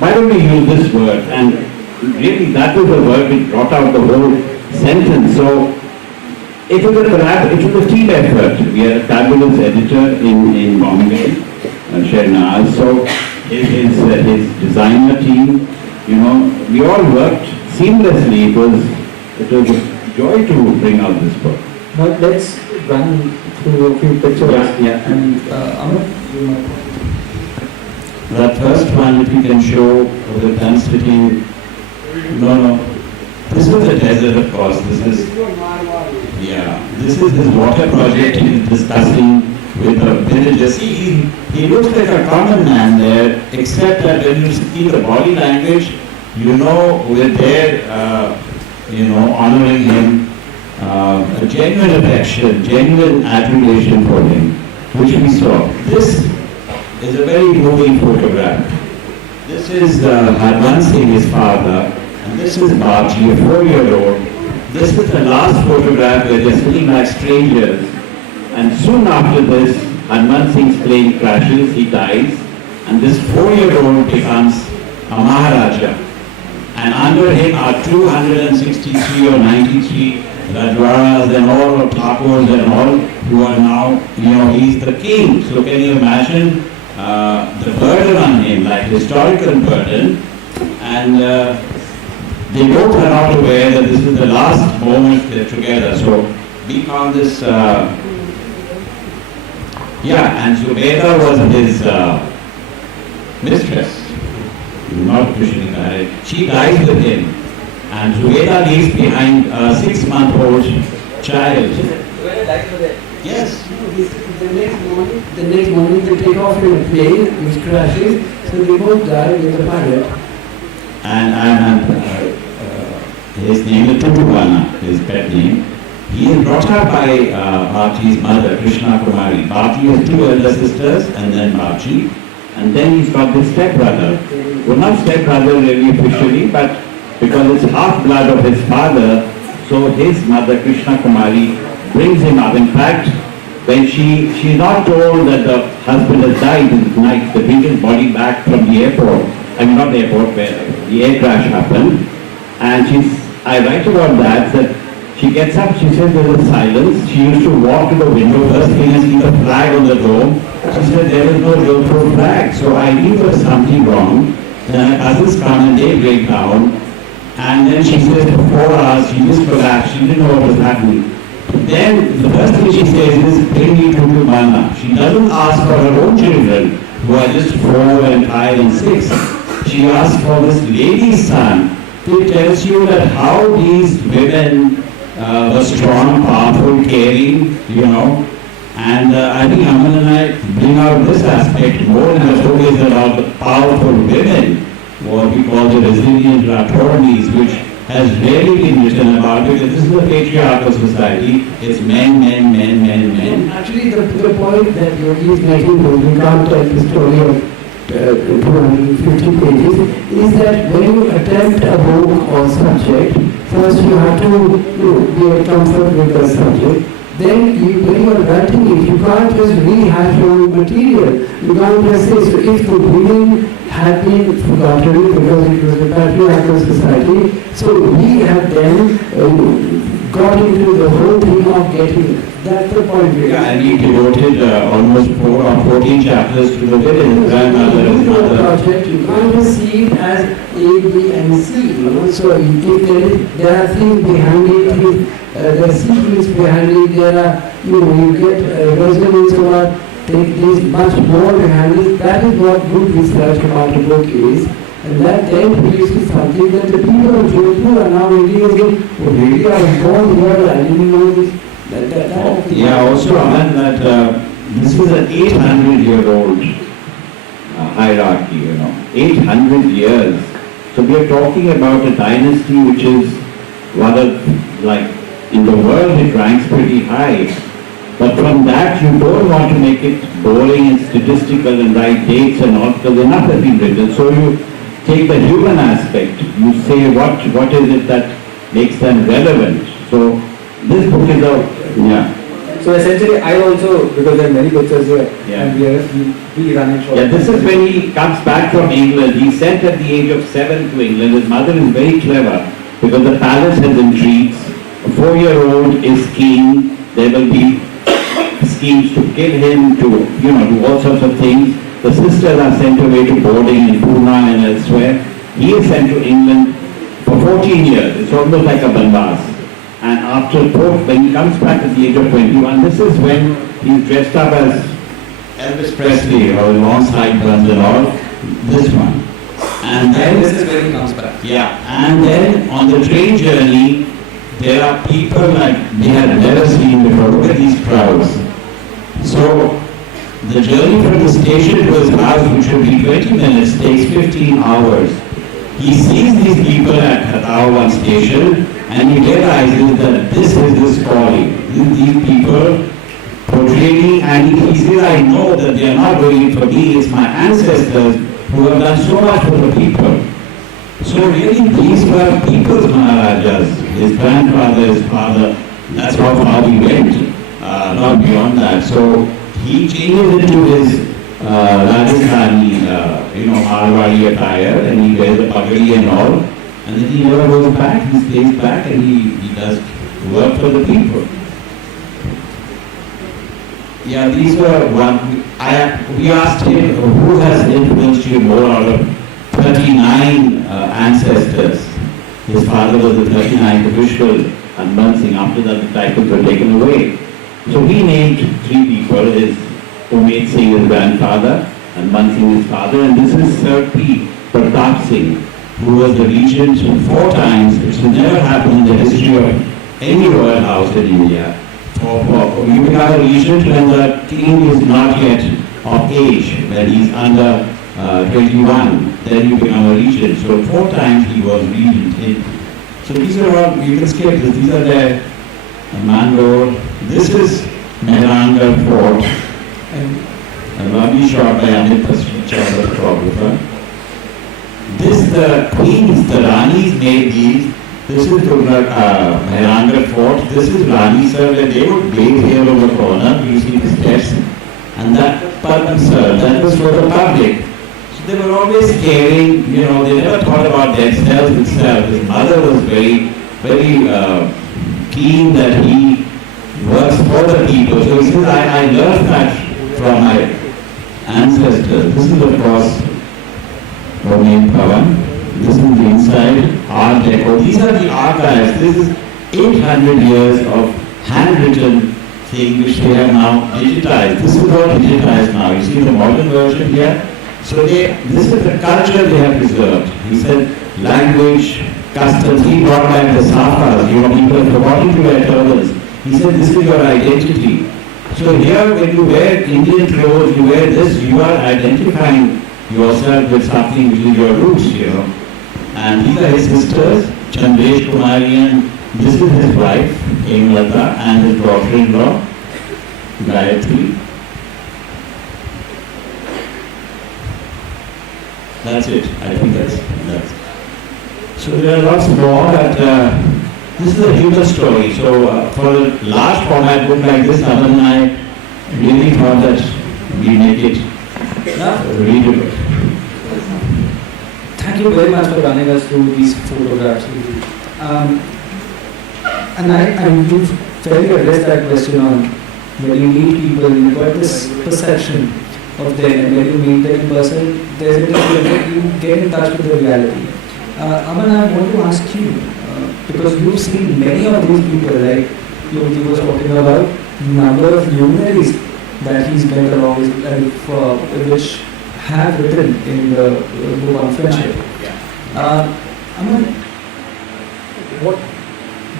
why don't we use this word? And really that was the word which brought out the whole sentence. So it was a team effort. We had a fabulous editor in Bombay, Shernaz. So his designer team, we all worked seamlessly. It was a joy to bring out this book. Now let's run through a few pictures. Yeah. And Amit, you might. That first one, if you can show the translating. No. This is the desert, of course. This is. Yeah. Yeah, this is his water project he is discussing with the villagers. He looks like a common man there, except that when you see the body language, you know we're there, honoring him, a genuine affection, genuine admiration for him, which we saw. This is a very moving photograph. This is Harman Singh, his father, and this is Baji, a 4-year-old. This is the last photograph where they're sitting like strangers. And soon after this, Harman Singh's plane crashes, he dies, and this 4-year-old becomes a Maharaja. And under him are 263 or 93 Rajwaras and all, or Thakurs and all, who are now, he's the king. So can you imagine the burden on him, like historical burden? And they both are not aware that this is the last moment they're together. So we found this, and Zubaida was his mistress, not officially married. She dies with him, and Zubaida leaves behind a 6-month-old child. Yes. The next morning they take off in a plane which crashes, so they both die in the pilot. And his name is Tutubana, his pet name. He is brought up by Bhaji's mother, Krishna Kumari. Bhaji has 2 elder sisters and then Bhaji. And then he's got this stepbrother. Well, not stepbrother really officially, but because it's half-blood of his father, so his mother, Krishna Kumari, brings him up. In fact, when she's not told that the husband has died in the night, they bring his body back from the airport. I mean, not the airport, where the air crash happened. And I write about that she gets up, she says there's a silence. She used to walk to the window, first thing and see the flag on the dome. She said there is no GoPro flag. So I knew there was something wrong. Then her cousins come and they break down. And then she says for 4 hours she just collapsed. She didn't know what was happening. Then the first thing she says is, bring me to Mana. She doesn't ask for her own children, who are just 4 and 5 and 6. She asks for this lady's son. It tells you that how these women were strong, powerful, caring, And I think Aman and I bring out this aspect more in our stories about the powerful women, what we call the resilient Rathordis, which has rarely been written about, because this is a patriarchal society. It's men, men, men, men, men. Actually, the point that Yogi is making, we can't tell the story of 250 pages, is that when you attempt a book or subject, first you have to be at comfort with the subject. Then when you are writing it, you can't just rehash your material. You can't just say, so if the women had been forgotten because it was a patriarchal society, so we have then got into the whole thing of getting, that's the point. Yeah, and he devoted almost 4 or 14 chapters to the women, grandmother and mother. Project, you can't just see it as A, B, and C. So if there are things behind it, there are secrets behind it, there are, you get resonance about there's much more behind it. That is what good research about a book is. And that then produces something that the people of Jodhpur are now reading again. Oh, really? I was born here, I didn't know this. Also, Aman, that this is an 800-year-old hierarchy, 800 years. So we are talking about a dynasty which is rather, like, in the world it ranks pretty high. But from that you don't want to make it boring and statistical and write dates and all, because enough has been written. So you take the human aspect, you say what is it that makes them relevant. So this book is So essentially I also, because there are many books here, and we run it short. Yeah, this is when he comes back from England. He's sent at the age of 7 to England. His mother is very clever, because the palace has intrigues. A 4-year-old is king. There will be schemes to kill him, to do all sorts of things. The sisters are sent away to boarding in Pune and elsewhere. He is sent to England for 14 years. It's almost like a banvas. And after when he comes back at the age of 21, this is when he's dressed up as Elvis Presley, or long sideburns and all. This one. And then this is where he comes back. Yeah. And then on the train journey, there are people like we have never seen before. Look at these crowds. So the journey from the station to his house, which should be 20 minutes, takes 15 hours. He sees these people at Khatao station and he realizes that this is his calling. These people portraying, and he says, I know that they are not doing it for me, it's my ancestors who have done so much for the people. So really these were people's Maharajas, his grandfather, his father, that's how far he went, not beyond that. So he changes into his Rajasthani, Marwari attire, and he wears the pagadi and all, and then he never goes back, he stays back and he does work for the people. Yeah, these were we asked him who has influenced you more out of 39 ancestors. His father was the 39th official, and Singh. After that the titles were taken away. So he named 3 people, his Umesh Singh, his grandfather, and Singh, his father, and this is Sir P. Pratap Singh, who was the regent 4 times, which has never happened in the history of any royal house in India. You become a regent when the king is not yet of age, when he's under 21, then you become a regent. So 4 times he was regent. So these are all, you can skip this, these are the Mangalore. This is Mehrangarh Fort, and one shot by Amit Pasricha, the photographer. This, the queens, the Ranis made these. This is the Mehrangarh Fort. This is Rani Sir, where they would bathe here over the corner. You see the steps. And that Padma Sir, that was for the public. So they were always caring, they never thought about themselves itself. His mother was very, very keen that he works for the people. So he says, I learned that from my ancestors. This is of course Romain Bhavan. This is the inside, Art Deco. These are the archives. This is 800 years of handwritten thing which they have now digitized. This is all digitized now. You see the modern version here. So this is the culture they have preserved. He said language, customs. He brought back the safas. People have forgotten to wear turbans. He said this is your identity. So here when you wear Indian clothes, you wear this, you are identifying yourself with something which is your roots, And these are his sisters, Chandresh Kumari, and this is his wife, Hemlata, and his daughter-in-law, Gayatri. That's it. I think that's. So there are lots more, but this is a human story. So for a large format book like this, Aman and I really thought that we make it readable. Thank you very much for running us through these photographs. And you've very addressed that question on when you meet people, you've got this perception of them, and when you meet them in person, there's a difference, you get in touch with the reality. Aman, I want to ask you, because you've seen many of these people, like he was talking about number of luminaries that he's met along his life, which have written in the book on friendship.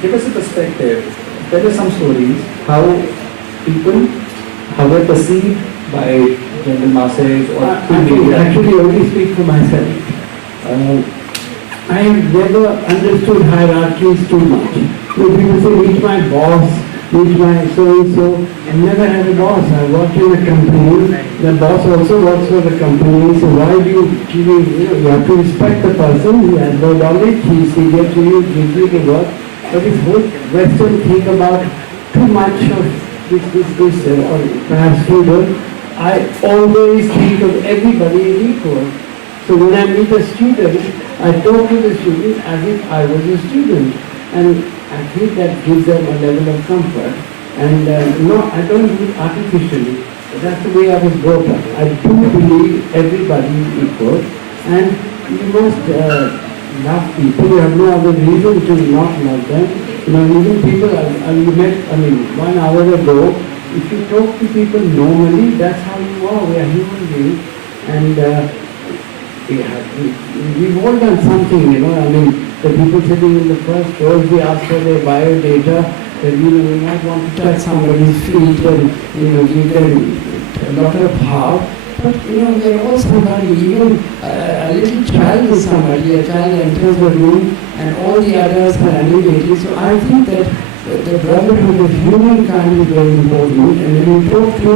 Give us a perspective. Tell us some stories, how they're perceived by general masses or actually only speak for myself. I have never understood hierarchies too much. When people say, meet my boss, meet my so-and-so, I never had a boss. I worked in a company, the boss also works for the company, so why do you you have to respect the person, he has no knowledge, he is senior to you, gives you the work. But this whole Western thing about too much of this or perhaps freedom, I always think of everybody as equal. So when I meet a student, I talk to the student as if I was a student. And I think that gives them a level of comfort. And no, I don't do it artificially. That's the way I was brought up. I do believe everybody is equal. And you must love people. You have no other reason to not love them. Even people I met, 1 hour ago, if you talk to people normally, that's how you are. We are human beings. And we've all done something, I mean, the people sitting in the first rows, we ask for their bio data, that, we might want to touch somebody's feet and, give them a lot of power. But, we're all somebody, even a little child is somebody, a child enters the room and all the adults are elevated. So I think that the brotherhood of humankind is very important. And when you talk to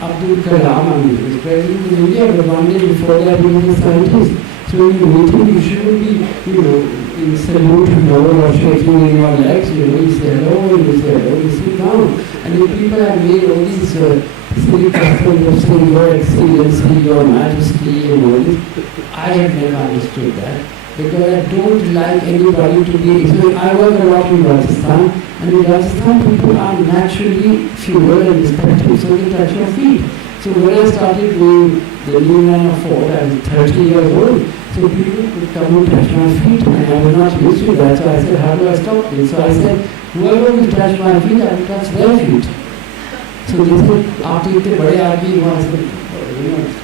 Abdul Kalam, he was president of India, but one day before that he was a scientist. So when you meet him, you shouldn't be, in salute mode or shaking in your legs, you say hello, you say hello, you sit down. And if people have made all these silly customs of saying your excellency, your majesty, and all this, I have never understood that. Because I don't like anybody to be, so I work a lot in Rajasthan, and in Rajasthan people are naturally fewer and respectful, so they touch your feet. So when I started doing the Lean Fort, I was 30 years old, so people would come and touch my feet, and I was not used to that, so I said, how do I stop this? So I said, whoever will touch my feet, I will touch their feet. So they said, after इतने बड़े आदमी वहाँ से,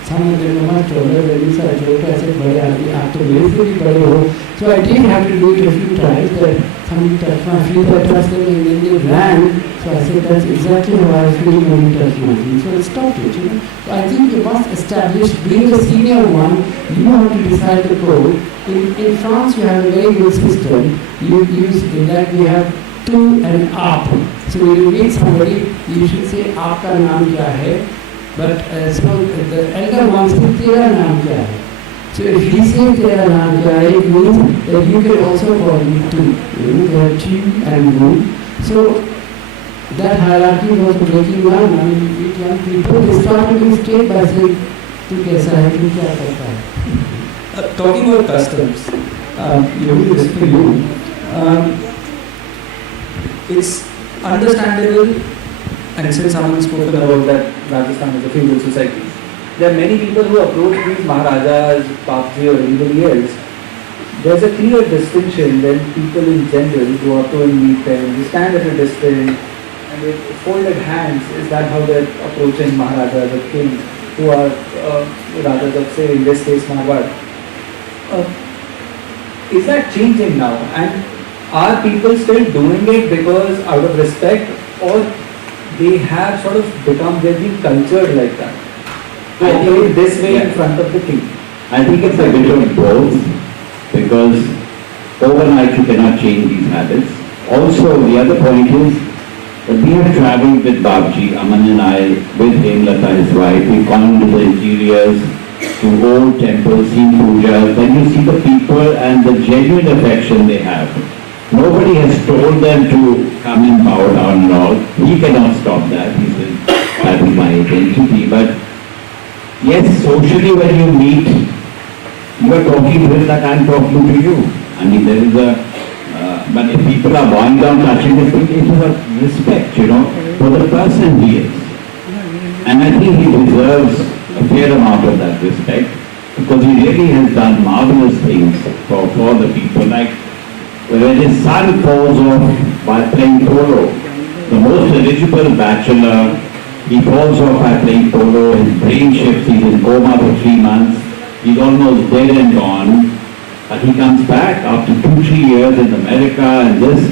some of them were much older than me, so I told her, I said, बड़े आदमी, आप तो मेरे से भी बड़े हो. So I did have to do it a few times, that somebody touched my feet, I touched them, and then they ran. So I said, that's exactly how I was feeling when you touched my feet. So I stopped it, So I think you must establish, being a senior one, you have to decide the code. In France, you have a very good system. You use, in that we have to and up. So when you meet somebody, you should say, aapka naam kya hai? But so the elder one says, tera naam kya hai? So if he says tera naam kya hai, it means that you can also call him tu. There are chi and gu. So that hierarchy was breaking down. I mean, with young people, they started to state by saying, tu kaisa hai, tu kya karta hai? Talking about customs, this is for you. It's understandable, and since someone's spoken about that Rajasthan is a feudal society, there are many people who approach these Maharajas, Papji or anybody else. There's a clear distinction when people in general go up to and meet them, they stand at a distance, and with folded hands, is that how they're approaching Maharajas or kings, who are rather than say in this case Marwar. Is that changing now? And are people still doing it because out of respect, or they have sort of become, they've been cultured like that? They operate this way in front of the king. I think it's a bit of both, because overnight you cannot change these habits. Also, the other point is that we have traveled with Babji, Aman and I, with him, Lata, his wife. We've gone to the interiors, to old temples, seen pujas. Then you see the people and the genuine affection they have. Nobody has told them to come and bow down and all. He cannot stop that. He says, that is my identity. But yes, socially when you meet, you are talking to him like I am talking to you. I mean, there is but if people are bowing down, touching the feet, it is a respect, for the person he is. And I think he deserves a fair amount of that respect, because he really has done marvelous things for the people. Like, when his son falls off by playing polo, the most eligible bachelor, he falls off by playing polo, his brain shifts, he's in coma for 3 months, he's almost dead and gone, but he comes back after 2-3 years in America and this.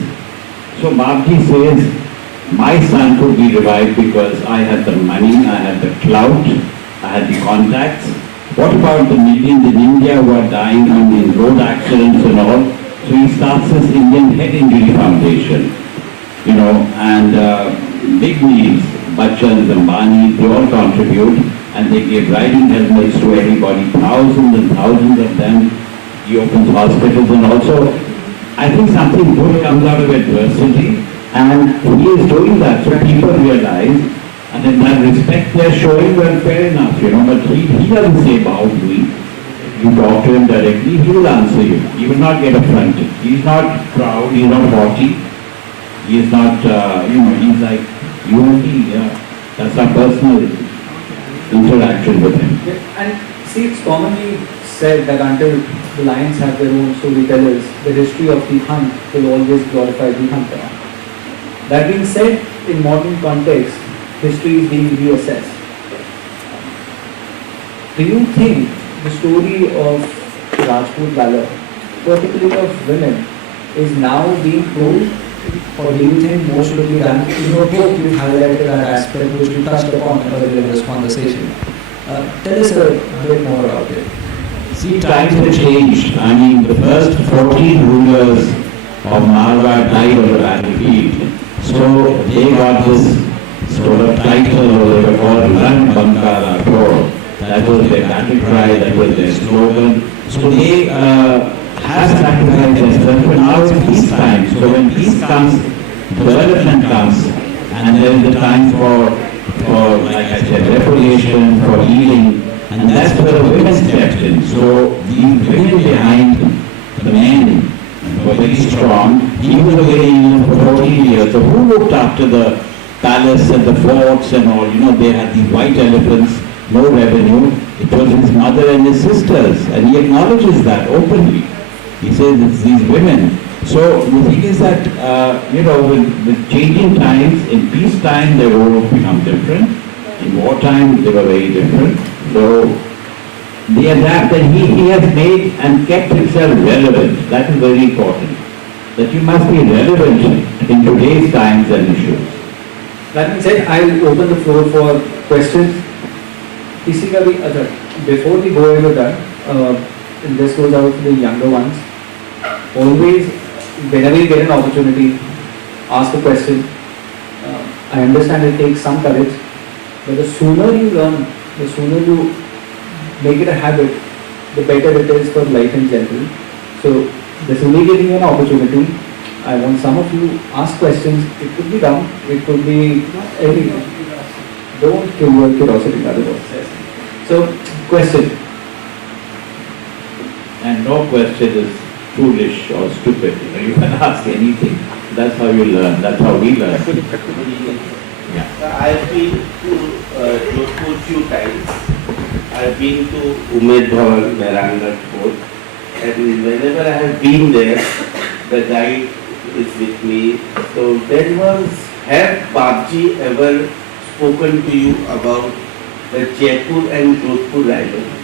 So Babji says, my son could be revived because I had the money, I had the clout, I had the contacts. What about the millions in India who are dying in road accidents and all? So he starts this Indian Head Injury Foundation, and big names, Bachchan, Ambani, they all contribute, and they give riding helmets to everybody, thousands and thousands of them. He opens hospitals, and also, I think something good comes out of adversity, and he is doing that, so people realize, and in that respect they are showing, well, fair enough, but he doesn't say bow to me. You talk to him directly, he will answer you. He will not get affronted. He is not proud, he is not haughty. He is not, he's like, you and me, that's our personal interaction with him. And see, it's commonly said that until the lions have their own storytellers, the history of the hunt will always glorify the hunter. That being said, in modern context, history is being reassessed. Do you think the story of Rajput valor, particularly of women, is now being told, or do you think more should be done? In your book, you highlighted that aspect which we touched upon earlier in this conversation. Tell us a bit more about it. See, times have changed. I mean, the first 14 rulers of Marwar died on the battlefield. So they got this sort of title, or they were called Ran Bankara Tor. That was their battle cry, that was their slogan. So they have sacrificed themselves, but now it's peace time. So when peace comes, development comes, and there is the time for, like I said, reparation, for healing, and that's where the women stepped in. So these women behind the men were very strong. He was away even for 14 years. So who looked after the palace and the forts and all? You know, they had these white elephants, no revenue. It was his mother and his sisters, and he acknowledges that openly. He says it's these women. So the thing is that, with changing times, in peacetime they will become different. In wartime they were very different. So they adapt, and he has made and kept himself relevant. That is very important. That you must be relevant in today's times and issues. That being said, I'll open the floor for questions. Before we go over that, and this goes out to the younger ones. Always, whenever you get an opportunity, ask a question. I understand it takes some courage, but the sooner you learn, the sooner you make it a habit, the better it is for life in general. So, this will be giving you an opportunity. I want some of you ask questions. It could be dumb, it could be anything. Don't kill your curiosity, otherwise. So, question. And no question is foolish or stupid. You can ask anything. That's how you learn. That's how we learn. Yeah. I've been to Jodhpur few times. I've been to Umed Bhavan, Mehrangarh Fort, and whenever I have been there, the guide is with me. So have Babji ever spoken to you about the Jaipur and Jodhpur rivalry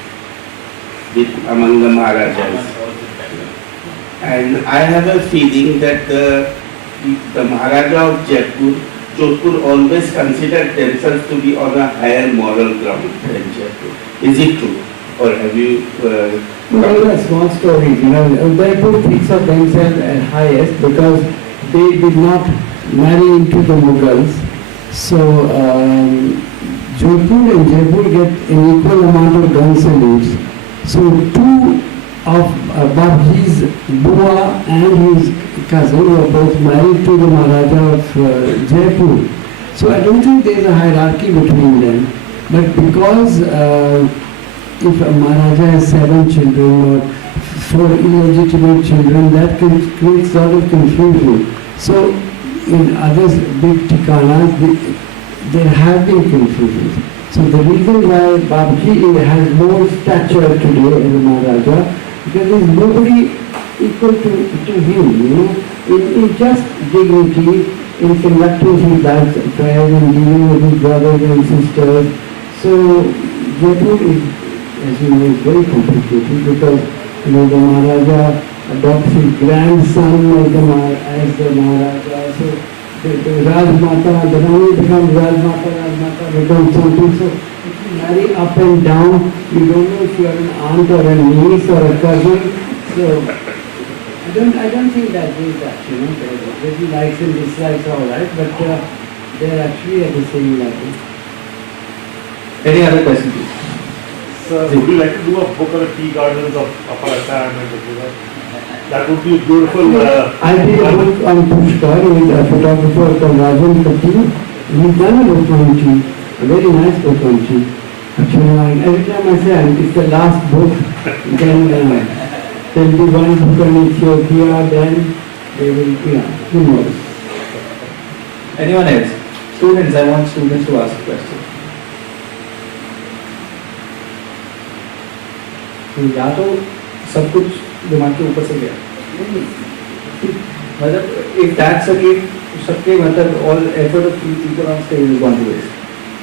among the Maharajas? And I have a feeling that the Maharaja of Jaipur, Jodhpur always considered themselves to be on a higher moral ground than Jaipur. Is it true? Or have you... Well, a small story. Jaipur thinks of themselves as highest because they did not marry into the Mughals. So, Jodhpur and Jaipur get an equal amount of gun salutes. So, two of Babji's Bua and his cousin were both married to the Maharaja of Jaipur. So, I don't think there is a hierarchy between them. But because if a Maharaja has 7 children or 4 illegitimate children, that creates a lot of confusion. So, in other big tikanas, there have been confusions. So the reason why Babji has more stature today as a Maharaja, because there is nobody equal to him, in just dignity, in conducting his life's affairs and dealing with his brothers and sisters. So Jaipur is, as you know, very complicated because the Maharaja adopts his grandson as the Maharaja. So the Rajmata, the Rani becomes Rajmata becomes something. So if you marry up and down, you don't know if you are an aunt or a niece or a cousin. So I don't think that is that, There likes and dislikes all right, but they're actually at the same level. Any other questions, please? Sir, would you like to do a book on the tea gardens of Upper Assam and Tripura? That would be a beautiful... I did a book on Pushkar with a photographer called Rajan Kapoor. He's done a book on tea, a very nice book on tea. Actually, every time I say it's the last book, then there'll be one book on Ethiopia, then they will, who knows. Anyone else? Students, I want students to ask a question. या तो सब कुछ दिमाग के ऊपर से गया मतलब if that's the case सबके मतलब all effort of 3 people on stage is going to waste.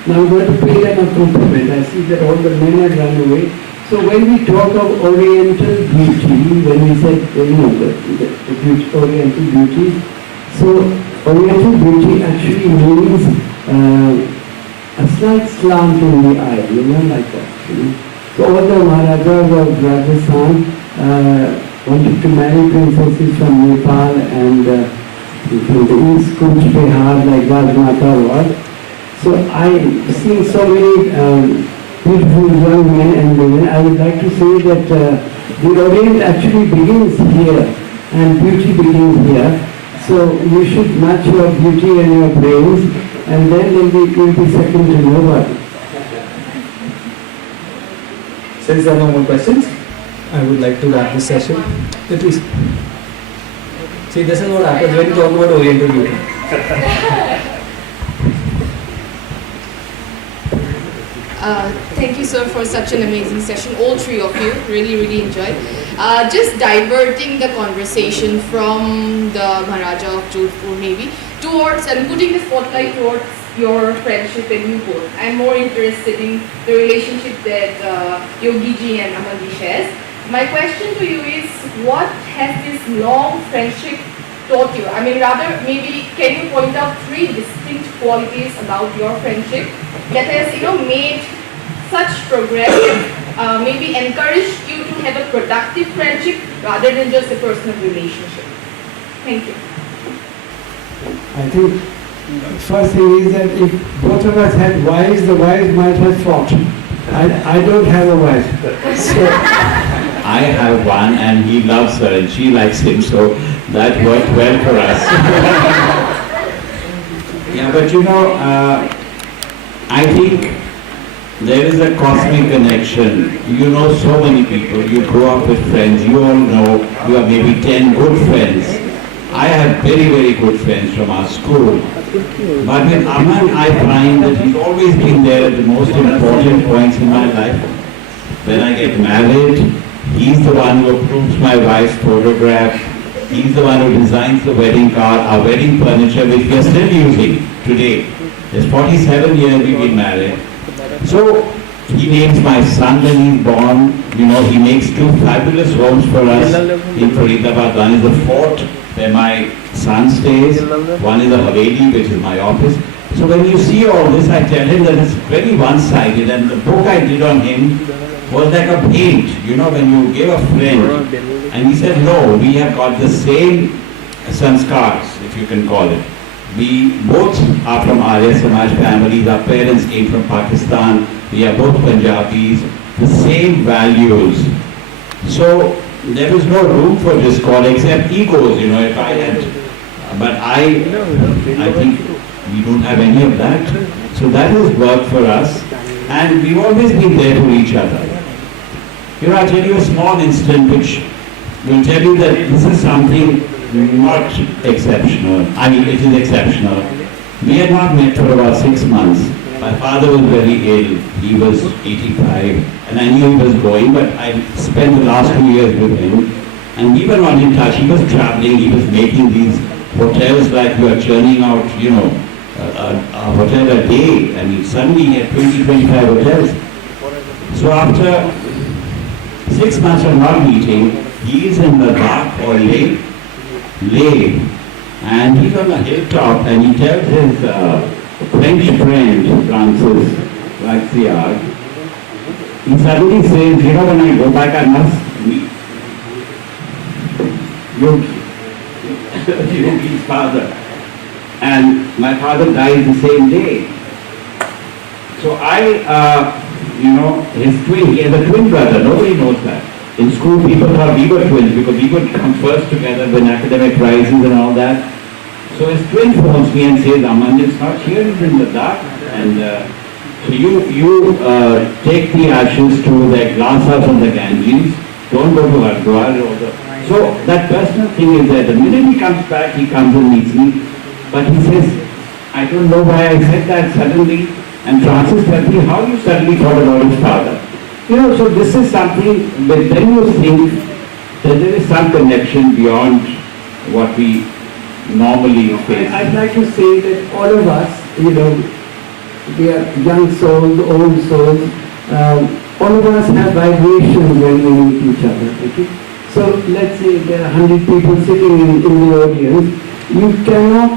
Now I'm going to pay them a compliment. I see that all the men have run away, So when we talk of Oriental beauty, when we said, the beauty, Oriental beauty, so Oriental beauty actually means a slight slant in the eye, like that. So all the Maharajas of Rajasthan wanted to marry princesses from Nepal and from the east, Kuch Bihar, like Rajmata was. So I've seen so many beautiful young men and women. I would like to say that the Orient actually begins here and beauty begins here. So you should match your beauty and your brains, and then it will be second to nobody. Since there are no more questions, I would like to wrap this session. Yeah, please. See, this is what happens when you talk about Oriental beauty. Thank you, sir, for such an amazing session. All three of you really enjoyed. Just diverting the conversation from the Maharaja of Jodhpur maybe towards and putting the spotlight towards your friendship and you both. I'm more interested in the relationship that Yogi ji and Aman ji shares. My question to you is, what has this long friendship taught you? I mean, rather, maybe can you point out three distinct qualities about your friendship that has, made such progress, maybe encouraged you to have a productive friendship rather than just a personal relationship? Thank you. I think first thing is that if both of us had wives, the wives might have fought. I don't have a wife. So, I have one and he loves her and she likes him, so that worked well for us. Yeah, but I think there is a cosmic connection. You know so many people, you grow up with friends, you all know you have maybe 10 good friends. I have very good friends from our school. But with Aman, I find that he's always been there at the most important points in my life. When I get married, he's the one who approves my wife's photograph. He's the one who designs the wedding card, our wedding furniture, which we are still using today. It's 47 years we've been married. So he names my son when he's born. He makes two fabulous homes for us in Faridabad. One is the fort where my son stays. One is the Haveli, which is my office. So when you see all this, I tell him that it's very one-sided, and the book I did on him was like a paint, when you give a friend, and he said, no, we have got the same sanskars, if you can call it. We both are from Arya Samaj families, our parents came from Pakistan, we are both Punjabis, the same values. So there was no room for discord except egos, if I had, but I think we don't have any of that. So that has worked for us, and we've always been there for each other. I'll tell you a small incident which will tell you that this is something not exceptional. I mean, it is exceptional. We had not met for about 6 months. My father was very ill. He was 85, and I knew he was going, but I spent the last 2 years with him, and we were not in touch. He was traveling, he was making these hotels like you are churning out, a hotel a day. I mean, suddenly he had 20-25 hotels. So after 6 months of not meeting, he is in the dark or Leh, and he's on a hilltop, and he tells his French friend, Francis Vaxiard, he suddenly says, when I go back, I must meet Yogi's father. And my father died the same day. So his twin, he has a twin brother, nobody knows that. In school people thought we were twins because we would come first together when academic rises and all that. So his twin phones me and says, Aman is not here, he's in the dark. And so you take the ashes to the glass house on the Ganges, don't go to Hardwar. So that personal thing is there. The minute he comes back, he comes and meets me. But he says, I don't know why I said that suddenly. And Francis tells me, how you suddenly thought about his father? So this is something, but then you think that there is some connection beyond what we normally face. I'd like to say that all of us, we are young souls, old souls, all of us have vibrations when we meet each other. Okay? So let's say there are 100 people sitting in the audience. You cannot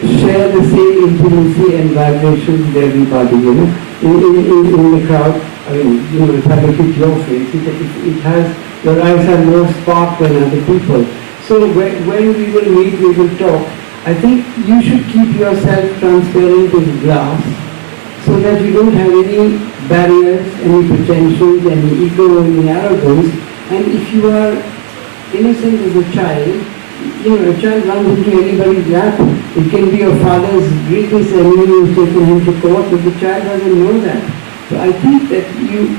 share the same intimacy and vibrations with everybody, you know. In the crowd, I mean, you know, if I look at your face, it has, your eyes have more spark than other people. So when we will meet, we will talk. I think you should keep yourself transparent as glass so that you don't have any barriers, any pretensions, any ego, any arrogance. And if you are innocent as a child, you know, a child runs into anybody's lap. It can be your father's greatest enemy who's taken him to court, but the child doesn't know that. So I think that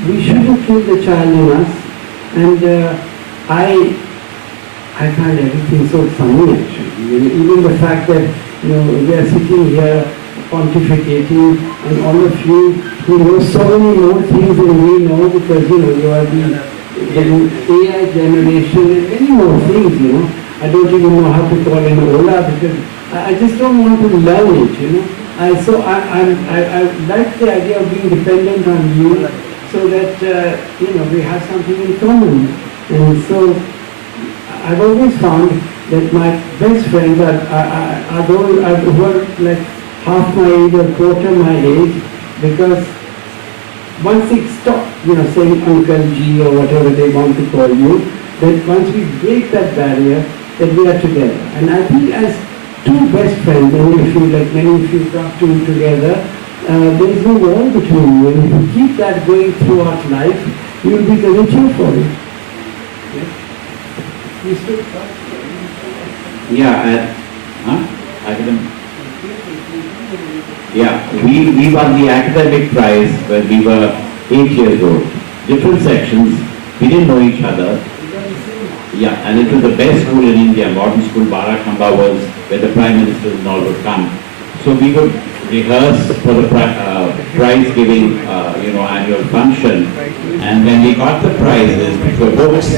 we shouldn't kill the child in us. And I find everything so funny actually. Even the fact that, you know, we are sitting here pontificating and all of you who know so many more things than we know because, you know, you are the AI generation and many more things, you know. I don't even know how to call an Ola because I just don't want to learn it, you know. I like the idea of being dependent on you so that, you know, we have something in common. And so I've always found that my best friends are those who are like half my age or quarter my age because once it stops, you know, saying Uncle G or whatever they want to call you, that once we break that barrier, that we are together. And I think as two best friends, and if you, like many of you talk to together, there is no wall between you. And if you keep that going throughout life, you will be the richer for it. You still talk? Yeah, academic. Yeah, we won the academic prize when we were 8 years old. Different sections, we didn't know each other. Yeah, and it was the best school in India, modern school, Barakamba was where the Prime Minister and all would come. So we would rehearse for the prize giving, you know, annual function. And when we got the prizes, which were books,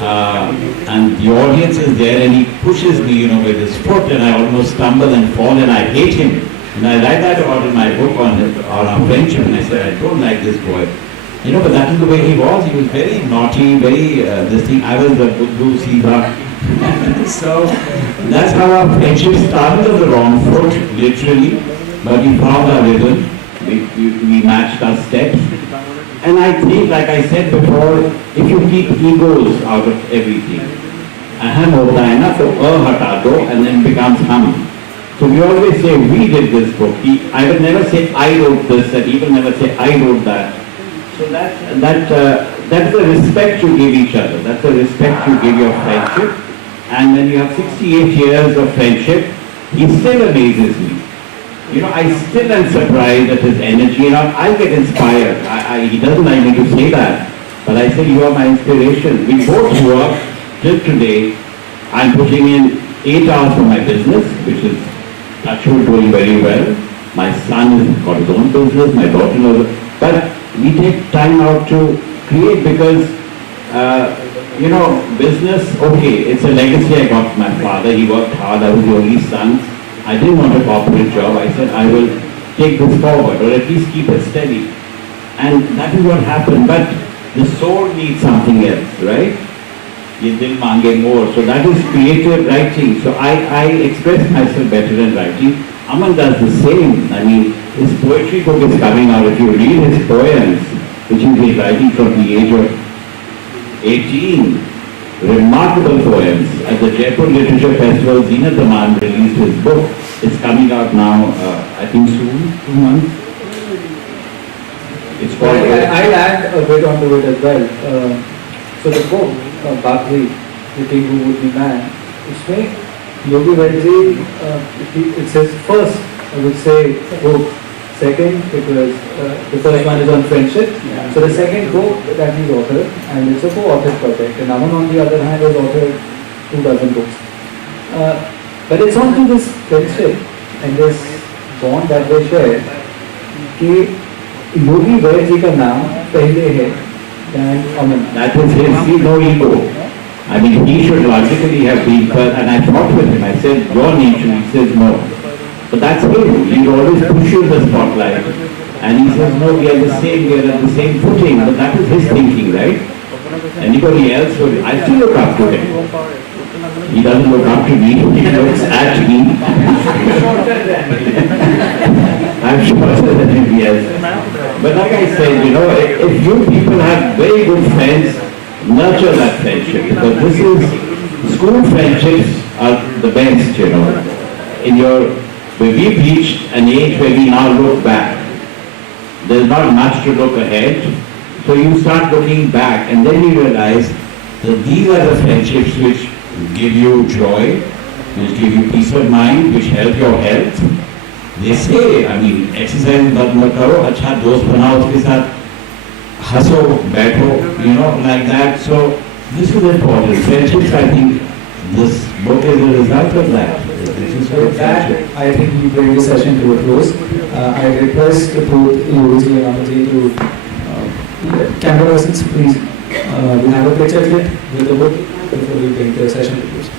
and the audience is there and he pushes me, you know, with his foot and I almost stumble and fall and I hate him. And I write that about in my book on our friendship and I said, I don't like this boy. You know, but that is the way he was. He was very naughty, very, this thing, I was the Buddhu Siva. So that's how our friendship started on the wrong foot, literally. But we found our rhythm, we matched our steps. And I think, like I said before, if you keep egos out of everything, aham hota hai na, so hata do, and then becomes hum. So we always say, we did this book. I would never say, I wrote this, and he will never say, I wrote that. So that's the respect you give each other. That's the respect you give your friendship. And when you have 68 years of friendship, he still amazes me. You know, I still am surprised at his energy. You know, I get inspired. He doesn't like me to say that. But I say, you are my inspiration. We both work till today. I'm putting in 8 hours for my business, which is actually doing very well. My son has got his own business, my daughter knows it. But we take time out to create because, you know, business, okay, it's a legacy I got from my father. He worked hard. I was the only son. I didn't want a corporate job. I said, I will take this forward or at least keep it steady. And that is what happened. But the soul needs something else, right? Ye dil mange more. So that is creative writing. So I express myself better in writing. Aman does the same. I mean, his poetry book is coming out. If you read his poems, which he's been writing from the age of 18, remarkable poems. At the Jaipur Literature Festival, Zinat Aman released his book. It's coming out now, I think soon, 2 months. It's called... I'll add a bit onto it as well. So the book, Bakri, The King Who Would Be Man, उसमें Yogi Vedji, it's his first, I would say, book. Second, because the first one is on friendship. Yeah. So the second book that he's authored, and it's a co-authored project. And Aman, on the other hand, has authored 2 dozen books. But it's on to this friendship and this bond that they share कि योगी वैद्य जी का नाम पहले है than Aman. That is his no ego. I mean, he should logically have been first, and I fought with him. I said, your name should, he says no. But that's him. He always pushes the spotlight. And he says, no, we are the same, we are on the same footing. But that is his thinking, right? Anybody else would, I still look up to him. He doesn't look up to me, he looks at me. I'm shorter than him, yes. But like I said, you know, if you people have very good friends, nurture that friendship. Because this is, school friendships are the best, you know. Where we've reached an age where we now look back. There's not much to look ahead. So you start looking back and then you realize that these are the friendships which give you joy, which give you peace of mind, which help your health. They say, I mean, exercise मत करो, अच्छा दोस्त बनाओ उसके साथ, हंसो, बैठो, you know, like that. So this is important. Friendships, I think, this book is a result of that. With that, I think we bring the session to a close. I request both Yogi and Amaji to camera persons, please. We have a picture clip with the book before we bring the session to close.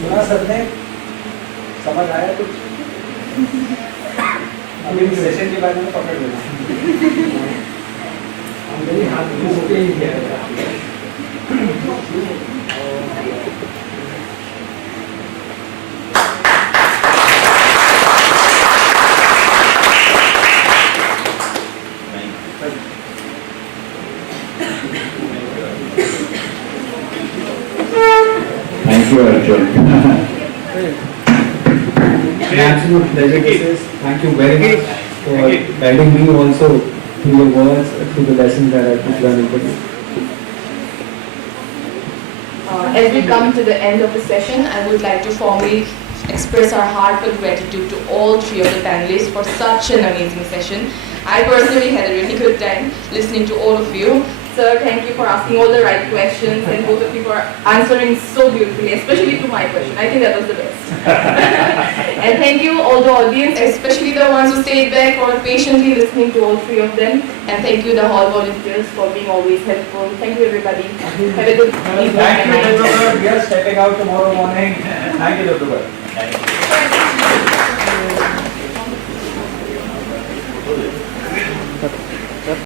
सुना सबने, समझ आया कुछ? अभी session के बारे में पकड़ लेना। हम मेरी हाथ में होके ही गया। Thank you, Arjun. An absolute pleasure, this. Thank you very much for guiding me also through your words, through the lessons that I took learning from you. As we come to the end of the session, I would like to formally express our heartfelt gratitude to all three of the panelists for such an amazing session. I personally had a really good time listening to all of you. Sir, thank you for asking all the right questions, and both of you for answering so beautifully, especially to my question. I think that was the best. And thank you all the audience, especially the ones who stayed back for patiently listening to all three of them. And thank you the hall volunteers for being always helpful. Thank you everybody. Have a good evening. Thank you, Dr. We are stepping out tomorrow morning. Thank you, Dr.